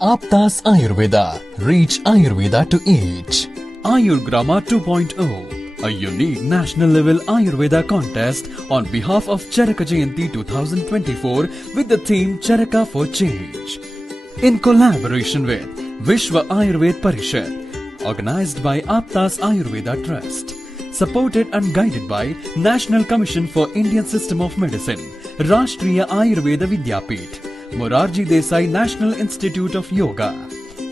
Aptas Ayurveda. Reach Ayurveda to each. Ayurgrama 2.0, a unique national level Ayurveda contest on behalf of Charaka Jayanti 2024 with the theme Charaka for Change. In collaboration with Vishwa Ayurved Parishad, organized by Aptas Ayurveda Trust, supported and guided by National Commission for Indian System of Medicine, Rashtriya Ayurveda Vidyapith, Morarji Desai National Institute of Yoga.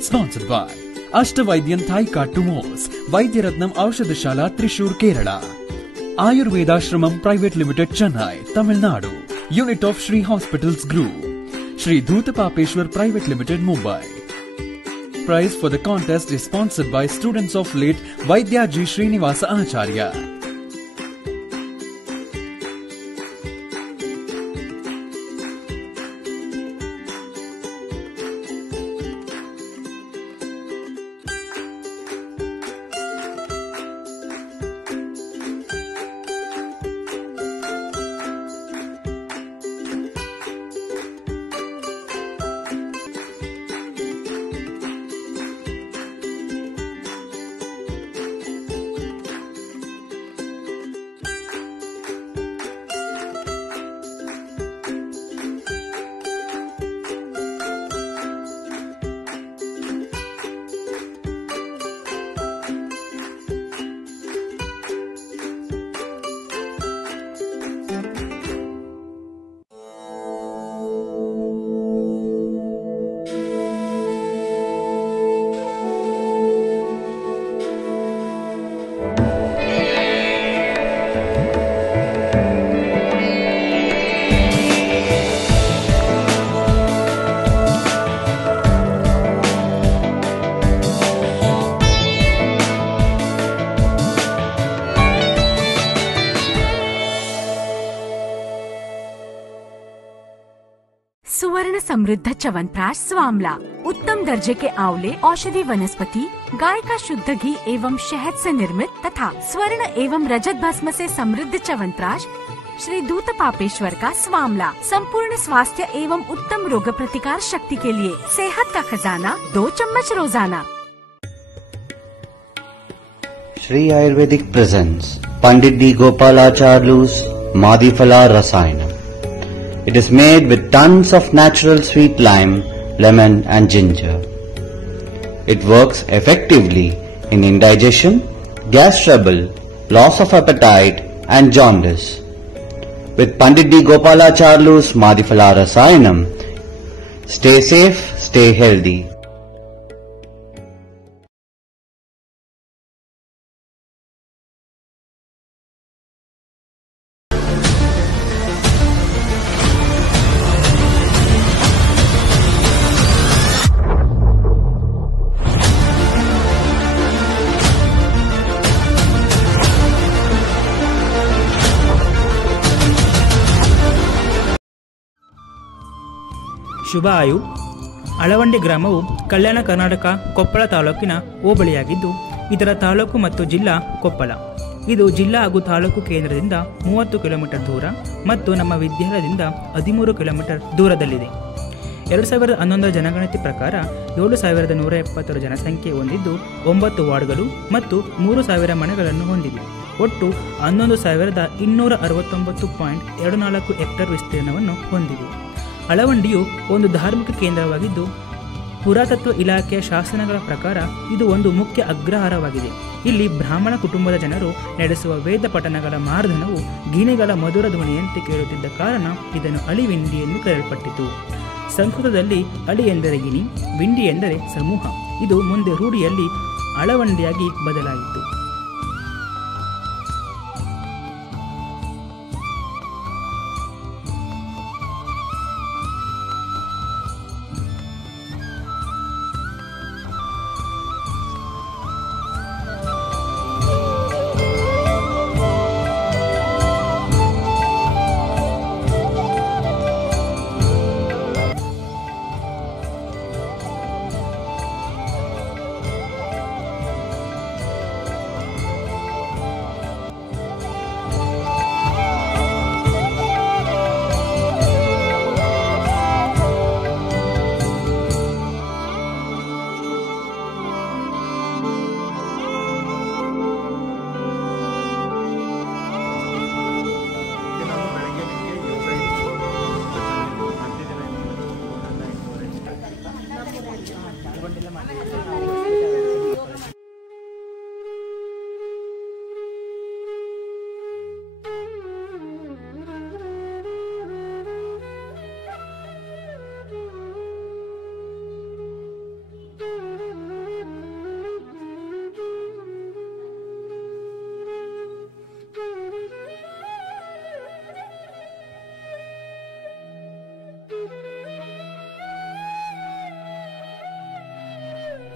Sponsored by Ashtavaidyan Thaika Tumos, Vaidyaratnam Aushadashala Trishur, Kerala. Ayurveda Shramam Private Limited, Chennai, Tamil Nadu. Unit of Shri Hospitals Group. Shri Dhutapapeshwar Private Limited, Mumbai. Prize for the contest is sponsored by students of late Vaidyaji Srinivasa Acharya. सुवर्ण समृद्ध च्यवनप्राश स्वामला, उत्तम दर्जे के आंवले औषधि वनस्पति, गाय का शुद्ध घी एवं शहद से निर्मित तथा स्वर्ण एवं रजत भस्म से समृद्ध च्यवनप्राश श्री धूतपापेश्वर का स्वामला संपूर्ण स्वास्थ्य एवं उत्तम रोग प्रतिकार शक्ति के लिए सेहत का खजाना, 2 चम्मच रोजाना। Sri Ayurvedic presents Pandit D. Gopalacharlu's Madhifala Rasayanam. It is made with tons of natural sweet lime, lemon and ginger. It works effectively in indigestion, gas trouble, loss of appetite and jaundice. With Pandit D. Gopalacharlu's Madhifala Rasayanam, stay safe, stay healthy. ಶುಭ ಆಯು. ಅಳವಂಡಿ ಗ್ರಾಮವು ಕಲ್ಯಾಣ ಕರ್ನಾಟಕ ಕೊಪ್ಪಳ ತಾಲೂಕಿನ ಹೋಬಳಿಯಾಗಿದ್ದು ಇದರ ತಾಲೂಕು ಮತ್ತು ಜಿಲ್ಲಾ ಕೊಪ್ಪಳ. ಇದು ಜಿಲ್ಲಾ ಹಾಗೂ ತಾಲೂಕು ಕೇಂದ್ರದಿಂದ 30 kilometre ದೂರ ಮತ್ತು ನಮ್ಮ ವಿದ್ಯಾಲಯದಿಂದ 13 ಕಿಲೋಮೀಟರ್ ದೂರದಲ್ಲಿದೆ. 2011 ಜನಗಣತಿ ಪ್ರಕಾರ 7172 ಜನಸಂಖ್ಯೆ ಹೊಂದಿದ್ದು 9 ವಾರ್ಡ್ಗಳು ಮತ್ತು 3000 ಮನೆಗಳನ್ನು ಹೊಂದಿದೆ. ಒಟ್ಟು 11269.24 ಹೆಕ್ಟೇರ್ ವಿಸ್ತೀರ್ಣವನ್ನು ಹೊಂದಿದೆ. ಅಳವಂಡಿಯು ಒಂದು ಧಾರ್ಮಿಕ ಕೇಂದ್ರವಾಗಿದ್ದು ಪುರಾತತ್ವ ಇಲಾಖೆಯ ಶಾಸನಗಳ ಪ್ರಕಾರ ಇದು ಒಂದು ಮುಖ್ಯ ಅಗ್ರಹಾರವಾಗಿದೆ. ಇಲ್ಲಿ ಬ್ರಾಹ್ಮಣ ಕುಟುಂಬದ ಜನರು ನಡೆಸುವ ವೇದ ಪಠಣಗಳ ಮಾರ್ಧನವು ಗಿಣಿಗಳ ಮಧುರ ಧ್ವನಿಯಂತೆ ಕೇಳುತ್ತಿದ್ದ ಕಾರಣ ಇದನ್ನು ಅಳಿವಿಂಡಿ ಎಂದು ಕರೆಯಲ್ಪಟ್ಟಿತು. ಸಂಸ್ಕೃತದಲ್ಲಿ ಅಳಿ ಎಂದರೆ ಗಿಣಿ, ವಿಂಡಿ ಎಂದರೆ ಸಮೂಹ. ಇದು ಮುಂದೆ ರೂಢಿಯಲ್ಲಿ ಅಳವಂಡಿಯಾಗಿ ಬದಲಾಯಿತು.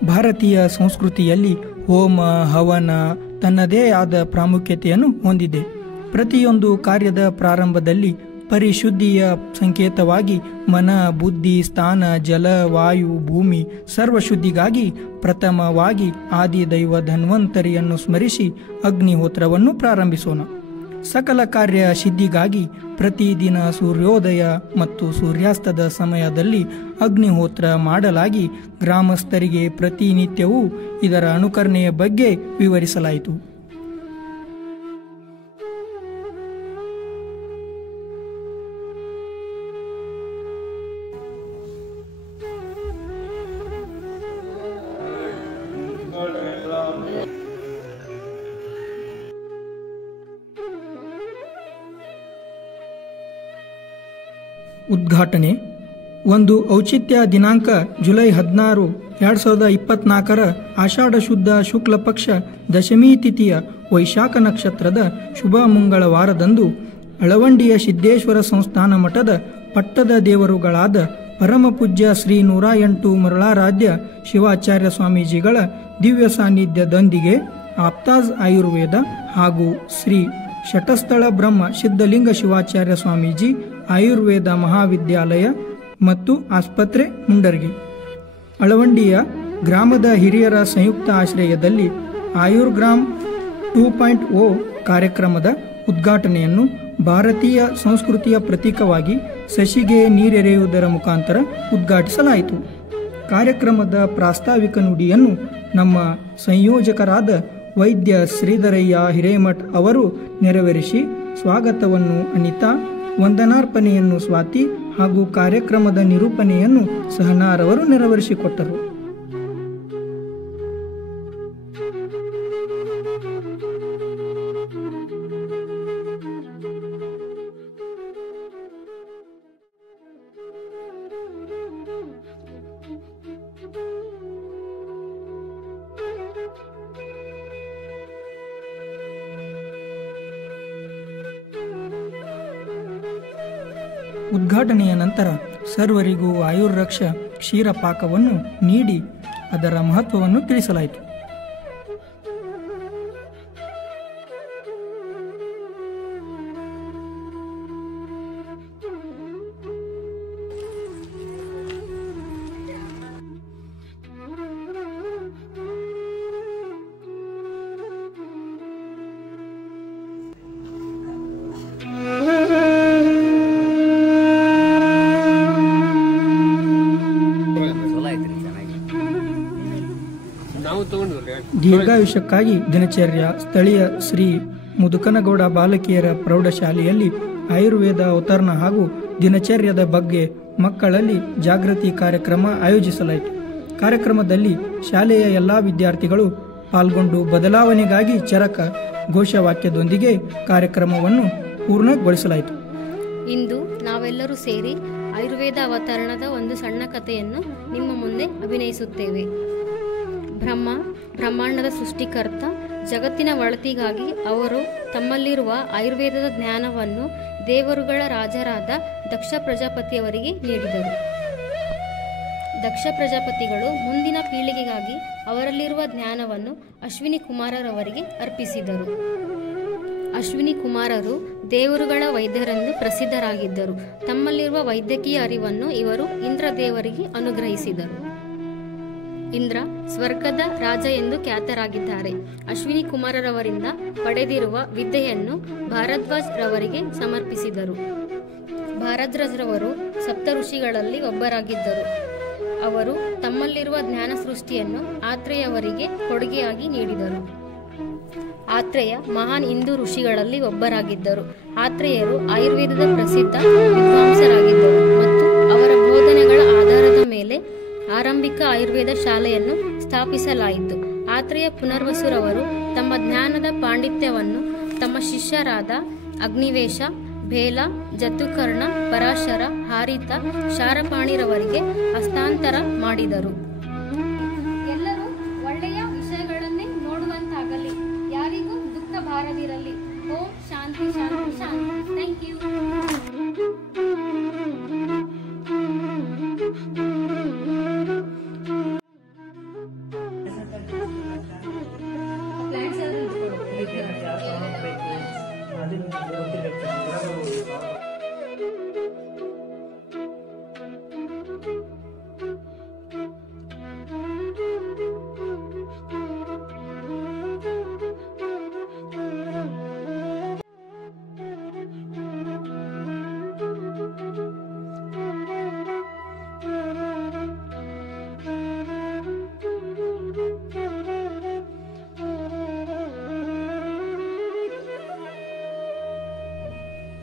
ಭಾರತೀಯ ಸಂಸ್ಕೃತಿಯಲ್ಲಿ ಹೋಮ ಹವನ ತನ್ನದೇ ಆದ ಪ್ರಾಮುಖ್ಯತೆಯನ್ನು ಹೊಂದಿದೆ. ಪ್ರತಿಯೊಂದು ಕಾರ್ಯದ ಪ್ರಾರಂಭದಲ್ಲಿ ಪರಿಶುದ್ಧಿಯ ಸಂಕೇತವಾಗಿ ಮನ, ಬುದ್ಧಿ, ಸ್ಥಾನ, ಜಲ, ವಾಯು, ಭೂಮಿ ಸರ್ವಶುದ್ಧಿಗಾಗಿ ಪ್ರಥಮವಾಗಿ ಆದಿದೈವ ಧನ್ವಂತರಿಯನ್ನು ಸ್ಮರಿಸಿ ಅಗ್ನಿಹೋತ್ರವನ್ನು ಪ್ರಾರಂಭಿಸೋಣ. ಸಕಲ ಕಾರ್ಯ ಸಿದ್ಧಿಗಾಗಿ ಪ್ರತಿದಿನ ಸೂರ್ಯೋದಯ ಮತ್ತು ಸೂರ್ಯಾಸ್ತದ ಸಮಯದಲ್ಲಿ ಅಗ್ನಿಹೋತ್ರ ಮಾಡಲಾಗಿ ಗ್ರಾಮಸ್ಥರಿಗೆ ಪ್ರತಿನಿತ್ಯವೂ ಇದರ ಅನುಕರಣೆಯ ಬಗ್ಗೆ ವಿವರಿಸಲಾಯಿತು. ಉದ್ಘಾಟನೆ. ಒಂದು ಔಚಿತ್ಯ ದಿನಾಂಕ ಜುಲೈ 16, 2024 ಆಷಾಢ ಶುದ್ಧ ಶುಕ್ಲ ಪಕ್ಷ ದಶಮಿ ತಿಥಿಯ ವೈಶಾಖ ನಕ್ಷತ್ರದ ಶುಭ ಮಂಗಳವಾರದಂದು ಅಳವಂಡಿಯ ಸಿದ್ದೇಶ್ವರ ಸಂಸ್ಥಾನ ಮಠದ ಪಟ್ಟದ ದೇವರುಗಳಾದ ಪರಮ ಪೂಜ್ಯ ಶ್ರೀ 108 ಮರಳಾರಾಧ್ಯ ಶಿವಾಚಾರ್ಯ ಸ್ವಾಮೀಜಿಗಳ ದಿವ್ಯ ಸಾನ್ನಿಧ್ಯದೊಂದಿಗೆ ಆಪ್ತಾಜ್ ಆಯುರ್ವೇದ ಹಾಗೂ ಶ್ರೀ ಶಟಸ್ಥಳ ಬ್ರಹ್ಮ ಸಿದ್ಧಲಿಂಗ ಶಿವಾಚಾರ್ಯ ಸ್ವಾಮೀಜಿ ಆಯುರ್ವೇದ ಮಹಾವಿದ್ಯಾಲಯ ಮತ್ತು ಆಸ್ಪತ್ರೆ ಮುಂಡರ್ಗಿ ಅಳವಂಡಿಯ ಗ್ರಾಮದ ಹಿರಿಯರ ಸಂಯುಕ್ತ ಆಶ್ರಯದಲ್ಲಿ ಆಯುರ್ಗ್ರಾಮ್ 2.0 ಕಾರ್ಯಕ್ರಮದ ಉದ್ಘಾಟನೆಯನ್ನು ಭಾರತೀಯ ಸಂಸ್ಕೃತಿಯ ಪ್ರತೀಕವಾಗಿ ಸಸಿಗೆ ನೀರೆರೆಯುವುದರ ಮುಖಾಂತರ ಉದ್ಘಾಟಿಸಲಾಯಿತು. ಕಾರ್ಯಕ್ರಮದ ಪ್ರಾಸ್ತಾವಿಕ ನುಡಿಯನ್ನು ನಮ್ಮ ಸಂಯೋಜಕರಾದ ವೈದ್ಯ ಶ್ರೀಧರಯ್ಯ ಹಿರೇಮಠ್ ಅವರು ನೆರವೇರಿಸಿ ಸ್ವಾಗತವನ್ನು ಅನಿತಾ, ವಂದನಾರ್ಪಣೆಯನ್ನು ಸ್ವಾತಿ ಹಾಗೂ ಕಾರ್ಯಕ್ರಮದ ನಿರೂಪಣೆಯನ್ನು ಸಹನಾರವರು ನೆರವೇರಿಸಿಕೊಟ್ಟರು. ಉದ್ಘಾಟನೆಯ ನಂತರ ಸರ್ವರಿಗೂ ಆಯುರ್ರಕ್ಷ ಕ್ಷೀರಪಾಕವನ್ನು ನೀಡಿ ಅದರ ಮಹತ್ವವನ್ನು ತಿಳಿಸಲಾಯಿತು. ದೀರ್ಘಾಯುಷ್ಯಕ್ಕಾಗಿ ದಿನಚರ್ಯ ಸ್ಥಳೀಯ ಶ್ರೀ ಮುದುಕನಗೌಡ ಬಾಲಕಿಯರ ಪ್ರೌಢಶಾಲೆಯಲ್ಲಿ ಆಯುರ್ವೇದ ಅವತರಣ ಹಾಗೂ ದಿನಚರ್ಯದ ಬಗ್ಗೆ ಮಕ್ಕಳಲ್ಲಿ ಜಾಗೃತಿ ಕಾರ್ಯಕ್ರಮ ಆಯೋಜಿಸಲಾಯಿತು. ಕಾರ್ಯಕ್ರಮದಲ್ಲಿ ಶಾಲೆಯ ಎಲ್ಲಾ ವಿದ್ಯಾರ್ಥಿಗಳು ಪಾಲ್ಗೊಂಡು ಬದಲಾವಣೆಗಾಗಿ ಚರಕ ಘೋಷವಾಕ್ಯದೊಂದಿಗೆ ಕಾರ್ಯಕ್ರಮವನ್ನು ಪೂರ್ಣಗೊಳಿಸಲಾಯಿತು. ಇಂದು ನಾವೆಲ್ಲರೂ ಸೇರಿ ಆಯುರ್ವೇದ ಅವತರಣದ ಒಂದು ಸಣ್ಣ ಕಥೆಯನ್ನು ನಿಮ್ಮ ಮುಂದೆ ಅಭಿನಯಿಸುತ್ತೇವೆ. ಬ್ರಹ್ಮಾಂಡದ ಸೃಷ್ಟಿಕರ್ತ ಜಗತ್ತಿನ ಒಳತಿಗಾಗಿ ಅವರು ತಮ್ಮಲ್ಲಿರುವ ಆಯುರ್ವೇದದ ಜ್ಞಾನವನ್ನು ದೇವರುಗಳ ರಾಜರಾದ ದಕ್ಷ ಪ್ರಜಾಪತಿಯವರಿಗೆ ನೀಡಿದರು. ದಕ್ಷ ಪ್ರಜಾಪತಿಗಳು ಮುಂದಿನ ಪೀಳಿಗೆಗಾಗಿ ಅವರಲ್ಲಿರುವ ಜ್ಞಾನವನ್ನು ಅಶ್ವಿನಿ ಕುಮಾರರವರಿಗೆ ಅರ್ಪಿಸಿದರು. ಅಶ್ವಿನಿ ಕುಮಾರರು ದೇವರುಗಳ ವೈದ್ಯರೆಂದು ಪ್ರಸಿದ್ಧರಾಗಿದ್ದರು. ತಮ್ಮಲ್ಲಿರುವ ವೈದ್ಯಕೀಯ ಅರಿವನ್ನು ಇವರು ಇಂದ್ರದೇವರಿಗೆ ಅನುಗ್ರಹಿಸಿದರು. ಇಂದ್ರ ಸ್ವರ್ಗದ ರಾಜ ಎಂದು ಖ್ಯಾತರಾಗಿದ್ದಾರೆ. ಅಶ್ವಿನಿ ಕುಮಾರರವರಿಂದ ಪಡೆದಿರುವ ವಿದ್ಯೆಯನ್ನು ಭಾರದ್ವಾಜ್ ರವರಿಗೆ ಸಮರ್ಪಿಸಿದರು. ಭಾರದ್ವಾಜ್ ರವರು ಸಪ್ತ ಋಷಿಗಳಲ್ಲಿ ಒಬ್ಬರಾಗಿದ್ದರು. ಅವರು ತಮ್ಮಲ್ಲಿರುವ ಜ್ಞಾನ ಸೃಷ್ಟಿಯನ್ನು ಆತ್ರೇಯವರಿಗೆ ಕೊಡುಗೆಯಾಗಿ ನೀಡಿದರು. ಆತ್ರೇಯ ಮಹಾನ್ ಹಿಂದೂ ಋಷಿಗಳಲ್ಲಿ ಒಬ್ಬರಾಗಿದ್ದರು. ಆತ್ರೇಯರು ಆಯುರ್ವೇದದ ಪ್ರಸಿದ್ಧ ವಿದ್ವಾಂಸರಾಗಿದ್ದರು ಮತ್ತು ಅವರ ಬೋಧನೆಗಳ ಆಧಾರದ ಮೇಲೆ ಆರಂಭಿಕ ಆಯುರ್ವೇದ ಶಾಲೆಯನ್ನು ಸ್ಥಾಪಿಸಲಾಯಿತು. ಆತ್ರೇಯ ಪುನರ್ವಸುರವರು ತಮ್ಮ ಜ್ಞಾನದ ಪಾಂಡಿತ್ಯವನ್ನು ತಮ್ಮ ಶಿಷ್ಯರಾದ ಅಗ್ನಿವೇಶ, ಭೇಲ, ಜತುಕರ್ಣ, ಪರಾಶರ, ಹಾರಿತ, ಶಾರಪಾಣಿರವರಿಗೆ ಹಸ್ತಾಂತರ ಮಾಡಿದರು. ಎಲ್ಲರೂ ಒಳ್ಳೆಯ ವಿಷಯಗಳನ್ನೇ ನೋಡುವಂತಾಗಲಿ, ಯಾರಿಗೂ ದುಃಖ ಭಾರವಿರಲಿ. ಓಂ ಶಾಂತಿ ಶಾಂತಿ ಶಾಂತಿ. Thank you.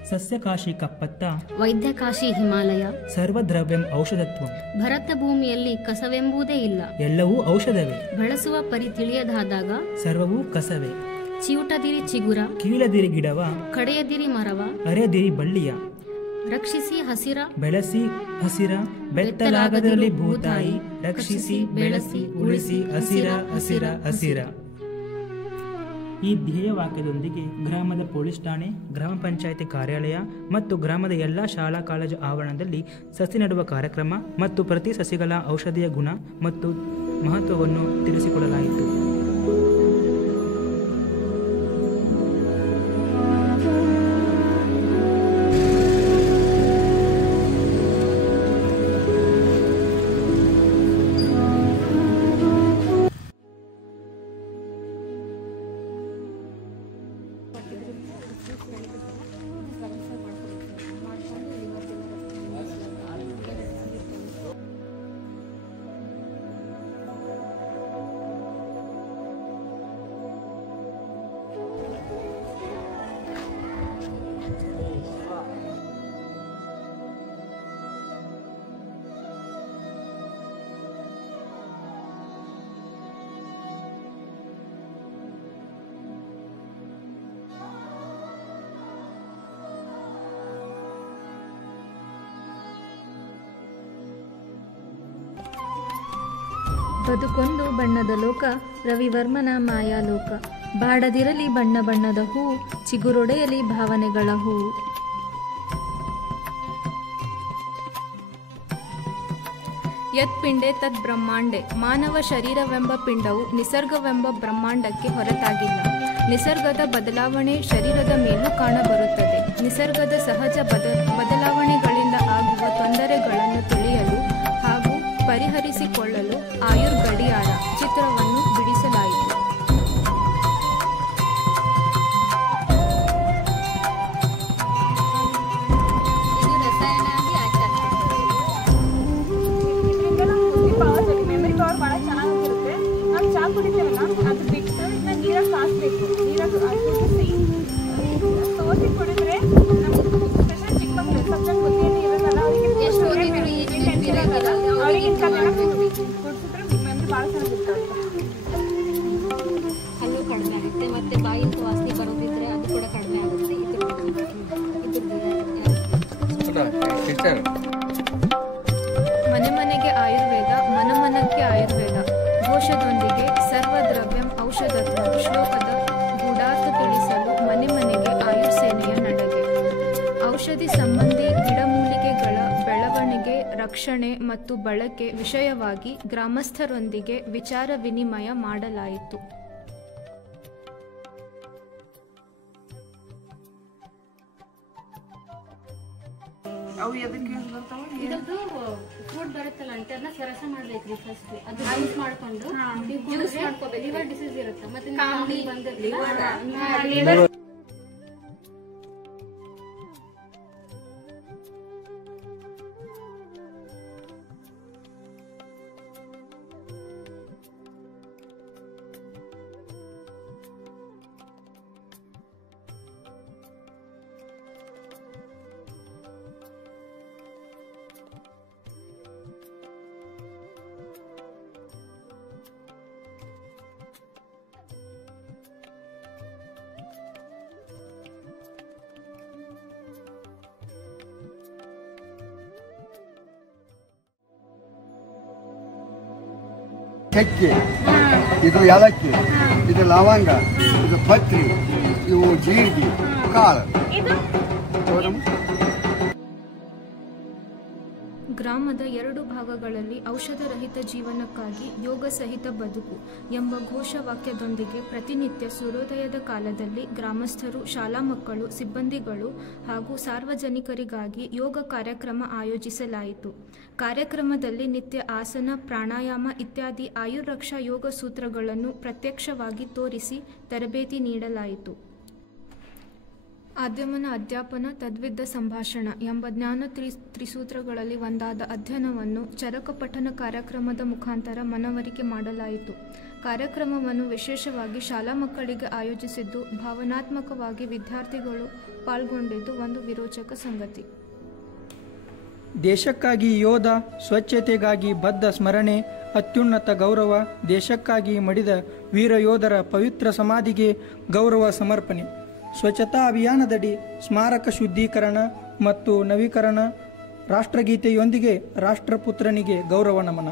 ಸಸ್ಯಕಾಶಿ ಕಪ್ಪತ್ತ, ವೈದ್ಯಕಾಶಿ ಹಿಮಾಲಯ, ಸರ್ವದ್ರವ್ಯಂ ಔಷಧತ್ವ. ಭರತ ಭೂಮಿಯಲ್ಲಿ ಕಸವೆಂಬುದೇ ಇಲ್ಲ, ಎಲ್ಲವೂ ಔಷಧವೇ. ಬಳಸುವ ಪರಿ ತಿಳಿಯದಾದಾಗ ಸರ್ವವೂ ಕಸವೇ. ಚಿವುಟದಿರಿ ಚಿಗುರ, ಕೀಳದಿರಿ ಗಿಡವ, ಕಡೆಯದಿರಿ ಮರವ, ಅರೆದಿರಿ ಬಳ್ಳಿಯ. ರಕ್ಷಿಸಿ ಹಸಿರ, ಬೆಳೆಸಿ ಹಸಿರ, ಬೆತ್ತಲಾಗದಿರಲಿ ಭೂತಾಯಿ. ರಕ್ಷಿಸಿ ಬೆಳೆಸಿ ಉಳಿಸಿ ಹಸಿರ ಹಸಿರ ಹಸಿರ. ಈ ಧ್ಯೇಯವಾಕ್ಯದೊಂದಿಗೆ ಗ್ರಾಮದ ಪೊಲೀಸ್ ಠಾಣೆ, ಗ್ರಾಮ ಪಂಚಾಯಿತಿ ಕಾರ್ಯಾಲಯ ಮತ್ತು ಗ್ರಾಮದ ಎಲ್ಲ ಶಾಲಾ ಕಾಲೇಜು ಆವರಣದಲ್ಲಿ ಸಸಿ ನೆಡುವ ಕಾರ್ಯಕ್ರಮ ಮತ್ತು ಪ್ರತಿ ಸಸಿಗಳ ಔಷಧೀಯ ಗುಣ ಮತ್ತು ಮಹತ್ವವನ್ನು ತಿಳಿಸಿಕೊಡಲಾಯಿತು. ಬದುಕೊಂದು ಬಣ್ಣದ ಲೋಕ, ರವಿವರ್ಮನ ಮಾಯಾಲೋಕ. ಬಾಡದಿರಲಿ ಬಣ್ಣ ಬಣ್ಣದ ಹೂವು, ಚಿಗುರೊಡೆಯಲಿ ಭಾವನೆಗಳ ಹೂವು. ಯತ್ಪಿಂಡೆ ತದ್ ಬ್ರಹ್ಮಾಂಡೆ. ಮಾನವ ಶರೀರವೆಂಬ ಪಿಂಡವು ನಿಸರ್ಗವೆಂಬ ಬ್ರಹ್ಮಾಂಡಕ್ಕೆ ಹೊರತಾಗಿಲ್ಲ. ನಿಸರ್ಗದ ಬದಲಾವಣೆ ಶರೀರದ ಮೇಲೂ ಕಾಣಬರುತ್ತದೆ. ನಿಸರ್ಗದ ಸಹಜ ಬದಲಾವಣೆಗಳಿಂದ ಆಗುವ ತೊಂದರೆಗಳನ್ನು ತಿಳಿಯಲು ಹಾಗೂ ಪರಿಹರಿಸಿಕೊಳ್ಳಲು ಆಯುರ್ಗಡಿಯಾರ ಚಿತ್ರವನ್ನು ಬಿಡಿಸಲಾಯಿತು. ಮೆಮರಿ ಪವರ್ ಭಾಳ ಚೆನ್ನಾಗಿರುತ್ತೆ. ನಾವು ಚಾ ಕುಡಿತೇವಲ್ಲ, ಅದು ಬಿಟ್ಟು ಇದನ್ನ ನೀರಾಗಿ ಕಾಸಬೇಕು. ನೀರಾಗಿ ಸೋಸಿ ಕುಡಿದ್ರೆ ನಮ್ಗೆ ಸ್ಪೆಷಲ್ ಚಿಕ್ಕ ಮಕ್ಕಳು ಸ್ವಲ್ಪ ಗೊತ್ತೇನು ಇರೋದಲ್ಲ, ಅವರಿಗೆ ಕುಡಿಸಿದ್ರೆ ಮೆಮರಿ ಭಾಳ ಚೆನ್ನಾಗಿರುತ್ತೆ. ಹಲ್ಲು ಕಡಿಮೆ ಆಗುತ್ತೆ, ಮತ್ತೆ ಬಾಯಿಂದ ವಾಸನೆ ಬರೋದಿದ್ರೆ ಅದು ಕೂಡ ಕಡಿಮೆ ಆಗುತ್ತೆ. ಮನೆ ಮನೆಗೆ ಆಯುರ್ವೇದ, ಮನಮನಕ್ಕೆ ಆಯುರ್ವೇದ ಘೋಷದೊಂದಿಗೆ ಸರ್ವದ್ರವ್ಯಂ ಔಷಧತ್ವ ಶ್ಲೋಕದ ಗೂಢಾರ್ಥ ತಿಳಿಸಲು ಮನೆ ಮನೆಗೆ ಆಯುರ್ಸೇನೆಯ ನಡಗೆ. ಔಷಧಿ ಸಂಬಂಧಿ ಗಿಡಮೂಲಿಕೆಗಳ ಬೆಳವಣಿಗೆ, ರಕ್ಷಣೆ ಮತ್ತು ಬಳಕೆ ವಿಷಯವಾಗಿ ಗ್ರಾಮಸ್ಥರೊಂದಿಗೆ ವಿಚಾರ ವಿನಿಮಯ ಮಾಡಲಾಯಿತು. ಇದೊಂದು ಫುಡ್ ಬರುತ್ತಲ್ಲ ಅಂತ ಅದನ್ನ ಸರಸ ಮಾಡ್ಬೇಕ್ರಿ. ಫಸ್ಟ್ ಅದು ಯೂಸ್ ಮಾಡ್ಕೊಂಡು ಜ್ಯೂಸ್ ಮಾಡ್ಕೋಬೇಕು. ಲಿವರ್ ಡಿಸೀಸ್ ಇರುತ್ತೆ, ಮತ್ತೆ ಚಕ್ಕೆ, ಇದು ಏಲಕ್ಕಿ, ಇದು ಲವಂಗ, ಇದು ಪತ್ರಿ, ಇವು ಜೀರಿಗೆ, ಕಾಳು. ಗ್ರಾಮದ 2 ಭಾಗಗಳಲ್ಲಿ ಔಷಧರಹಿತ ಜೀವನಕ್ಕಾಗಿ ಯೋಗ ಸಹಿತ ಬದುಕು ಎಂಬ ಘೋಷವಾಕ್ಯದೊಂದಿಗೆ ಪ್ರತಿನಿತ್ಯ ಸೂರ್ಯೋದಯದ ಕಾಲದಲ್ಲಿ ಗ್ರಾಮಸ್ಥರು, ಶಾಲಾ ಮಕ್ಕಳು, ಸಿಬ್ಬಂದಿಗಳು ಹಾಗೂ ಸಾರ್ವಜನಿಕರಿಗಾಗಿ ಯೋಗ ಕಾರ್ಯಕ್ರಮ ಆಯೋಜಿಸಲಾಯಿತು. ಕಾರ್ಯಕ್ರಮದಲ್ಲಿ ನಿತ್ಯ ಆಸನ, ಪ್ರಾಣಾಯಾಮ ಇತ್ಯಾದಿ ಆಯುರ್ರಕ್ಷಾ ಯೋಗ ಸೂತ್ರಗಳನ್ನು ಪ್ರತ್ಯಕ್ಷವಾಗಿ ತೋರಿಸಿ ತರಬೇತಿ ನೀಡಲಾಯಿತು. ಆದ್ಯಮನ ಅಧ್ಯಾಪನ ತದ್ವಿದ್ದ ಸಂಭಾಷಣ ಎಂಬ ಜ್ಞಾನ ತ್ರಿಸೂತ್ರಗಳಲ್ಲಿ ಒಂದಾದ ಅಧ್ಯಯನವನ್ನು ಚರಕ ಪಠನ ಕಾರ್ಯಕ್ರಮದ ಮುಖಾಂತರ ಮನವರಿಕೆ ಮಾಡಲಾಯಿತು. ಕಾರ್ಯಕ್ರಮವನ್ನು ವಿಶೇಷವಾಗಿ ಶಾಲಾ ಮಕ್ಕಳಿಗೆ ಆಯೋಜಿಸಿದ್ದು ಭಾವನಾತ್ಮಕವಾಗಿ ವಿದ್ಯಾರ್ಥಿಗಳು ಪಾಲ್ಗೊಂಡಿದ್ದು ಒಂದು ವಿರೋಚಕ ಸಂಗತಿ. ದೇಶಕ್ಕಾಗಿ ಯೋಧ, ಸ್ವಚ್ಛತೆಗಾಗಿ ಬದ್ಧ ಸ್ಮರಣೆ, ಅತ್ಯುನ್ನತ ಗೌರವ, ದೇಶಕ್ಕಾಗಿ ಮಡಿದ ವೀರ ಯೋಧರ ಪವಿತ್ರ ಸಮಾಧಿಗೆ ಗೌರವ ಸಮರ್ಪಣೆ, ಸ್ವಚ್ಛತಾ ಅಭಿಯಾನದಡಿ ಸ್ಮಾರಕ ಶುದ್ಧೀಕರಣ ಮತ್ತು ನವೀಕರಣ, ರಾಷ್ಟ್ರಗೀತೆಯೊಂದಿಗೆ ರಾಷ್ಟ್ರಪುತ್ರನಿಗೆ ಗೌರವ ನಮನ.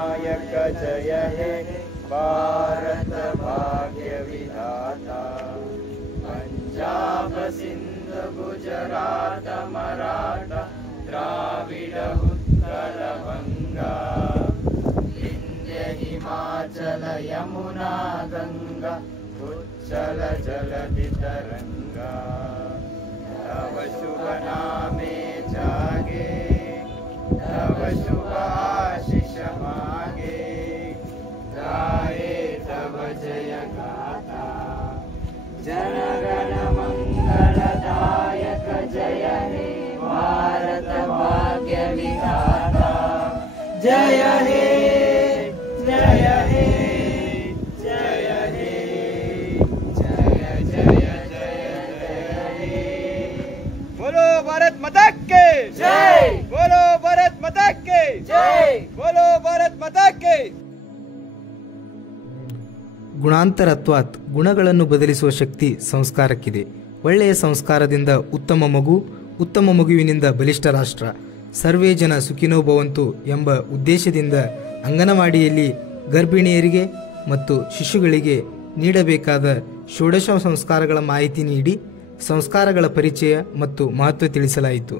नायक जय हे भारत भाग्य विधाता, पंजाब सिंध गुजरात मराठा द्राविड उत्कल बंगा, विंध्य हिमाचल यमुना गंगा उच्चल जलधि तरंगा, तव शुभ नामे जागे, तव शुभ आशीष मागे, गाए तव जय गाथा, जनगण मंगलदायक जय हे भारत भाग्य विधाता, जय हे जय हे जय हे जय जय जय जय हे। बोलो भारत माता के जय, बोलो भारत माता के जय, बोलो भारत माता के। ಗುಣಾಂತರತ್ವಾತ್, ಗುಣಗಳನ್ನು ಬದಲಿಸುವ ಶಕ್ತಿ ಸಂಸ್ಕಾರಕ್ಕಿದೆ. ಒಳ್ಳೆಯ ಸಂಸ್ಕಾರದಿಂದ ಉತ್ತಮ ಮಗು, ಉತ್ತಮ ಮಗುವಿನಿಂದ ಬಲಿಷ್ಠ ರಾಷ್ಟ್ರ. ಸರ್ವೇ ಜನ ಸುಖಿನೋ ಭವಂತು ಎಂಬ ಉದ್ದೇಶದಿಂದ ಅಂಗನವಾಡಿಯಲ್ಲಿ ಗರ್ಭಿಣಿಯರಿಗೆ ಮತ್ತು ಶಿಶುಗಳಿಗೆ ನೀಡಬೇಕಾದ ಷೋಡಶ ಸಂಸ್ಕಾರಗಳ ಮಾಹಿತಿ ನೀಡಿ ಸಂಸ್ಕಾರಗಳ ಪರಿಚಯ ಮತ್ತು ಮಹತ್ವ ತಿಳಿಸಲಾಯಿತು.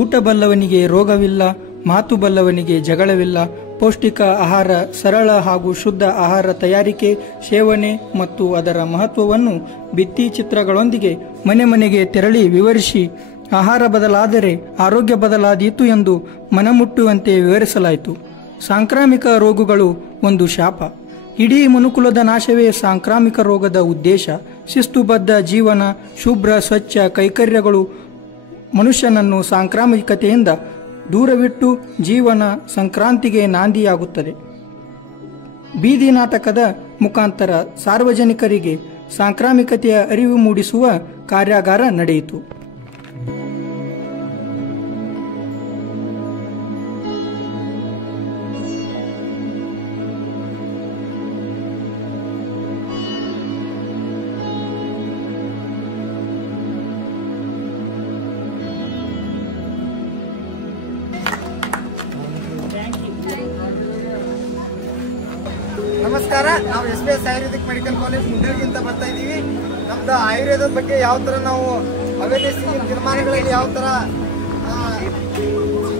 ಊಟ ಬಲ್ಲವನಿಗೆ ರೋಗವಿಲ್ಲ, ಮಾತು ಬಲ್ಲವನಿಗೆ ಜಗಳವಿಲ್ಲ. ಪೌಷ್ಟಿಕ ಆಹಾರ, ಸರಳ ಹಾಗೂ ಶುದ್ಧ ಆಹಾರ ತಯಾರಿಕೆ, ಸೇವನೆ ಮತ್ತು ಅದರ ಮಹತ್ವವನ್ನು ಭಿತ್ತಿ ಚಿತ್ರಗಳೊಂದಿಗೆ ಮನೆ ಮನೆಗೆ ತೆರಳಿ ವಿವರಿಸಿ, ಆಹಾರ ಬದಲಾದರೆ ಆರೋಗ್ಯ ಬದಲಾದೀತು ಎಂದು ಮನಮುಟ್ಟುವಂತೆ ವಿವರಿಸಲಾಯಿತು. ಸಾಂಕ್ರಾಮಿಕ ರೋಗಗಳು ಒಂದು ಶಾಪ. ಇಡೀ ಮನುಕುಲದ ನಾಶವೇ ಸಾಂಕ್ರಾಮಿಕ ರೋಗದ ಉದ್ದೇಶ. ಶಿಸ್ತುಬದ್ಧ ಜೀವನ, ಶುಭ್ರ ಸ್ವಚ್ಛ ಕೈಕರ್ಯಗಳು ಮನುಷ್ಯನನ್ನು ಸಾಂಕ್ರಾಮಿಕತೆಯಿಂದ ದೂರವಿಟ್ಟು ಜೀವನ ಸಂಕ್ರಾಂತಿಗೆ ನಾಂದಿಯಾಗುತ್ತದೆ. ಬೀದಿ ನಾಟಕದ ಮುಖಾಂತರ ಸಾರ್ವಜನಿಕರಿಗೆ ಸಾಂಕ್ರಾಮಿಕತೆಯ ಅರಿವು ಮೂಡಿಸುವ ಕಾರ್ಯಾಗಾರ ನಡೆಯಿತು. ನಾವು SPS ಆಯುರ್ವೇದಿಕ್ ಮೆಡಿಕಲ್ ಕಾಲೇಜ್ ಮುಂಡರ್ಗಿಂತ ಬರ್ತಾ ಇದ್ದೀವಿ. ನಮ್ದು ಆಯುರ್ವೇದದ ಬಗ್ಗೆ ಯಾವ ಥರ ನಾವು ಅವೇರ್ನೆಸ್ ತೀರ್ಮಾನಗಳಲ್ಲಿ ಯಾವ ಥರ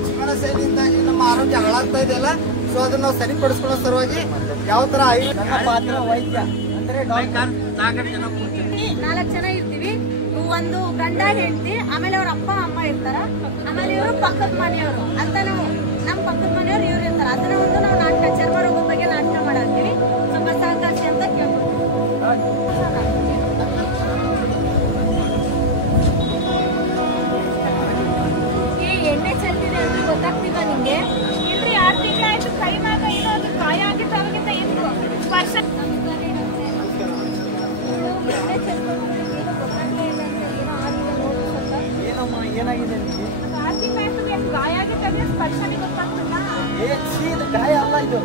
ಜೀವನ ಶೈಲಿಯಿಂದಾಗಿ ನಮ್ಮ ಆರೋಗ್ಯ ಹಾಳಾಗ್ತಾ ಇದೆಯಲ್ಲ, ಸೊ ಅದನ್ನ ನಾವು ಸರಿಪಡಿಸ್ಕೊಳ್ಳೋ ಸಲುವಾಗಿ ಯಾವ ಥರ ಆಯುರ್ವೇದ ಪಾತ್ರ ವೈದ್ಯ ಅಂದರೆ 4 ಜನ ಇರ್ತೀವಿ. ಒಂದು ಗಂಡ ಹೆಂಡತಿ, ಆಮೇಲೆ ಅವ್ರ ಅಪ್ಪ ಅಮ್ಮ ಇರ್ತಾರ, ಆಮೇಲೆ ಇವರು ಪಕ್ಕದ ಮನೆಯವರು ಅಂತ. ನಾವು ನಮ್ಮ ಪಕ್ಕದ ಮನೆಯವ್ರು ಇವ್ರು ಇರ್ತಾರ. ಅದನ್ನ ಒಂದು ನಾವು ನಾಟಕ ಚರ್ಮ ರೋಗದ ಬಗ್ಗೆ ನಾಟಕ ಮಾಡಾಕ್ತೀವಿ. ಸ್ವಲ್ಪ ಸಹಕರಿಸಿ ಅಂತ ಕೇಳ್ಬೋದು. ಎಣ್ಣೆ ಚೆಲ್ತಿದೆ ಅಂದ್ರೆ ಗೊತ್ತಾಗ್ತಿಲ್ಲ ನಿಂಗೆ? ಇಲ್ರಿ 6 ತಿಂಗಳು ಆಯ್ತು. ಕೈ ಮ್ಯಾಗ ಏನೋ ಅದು ಕಾಯ ಆಗಿತ್ತು, ಅವಾಗಿಂತ ಏನು ಸ್ಪರ್ಶ ಏನಾಗಿದೆ ಗಾಯ ಆಗಿತ್ತು, ಸ್ಪರ್ಶನೇ ಗೊತ್ತಾಗ್ತಿಲ್ಲ. ಇದು ಗಾಯ ಅಲ್ಲ, ಇದು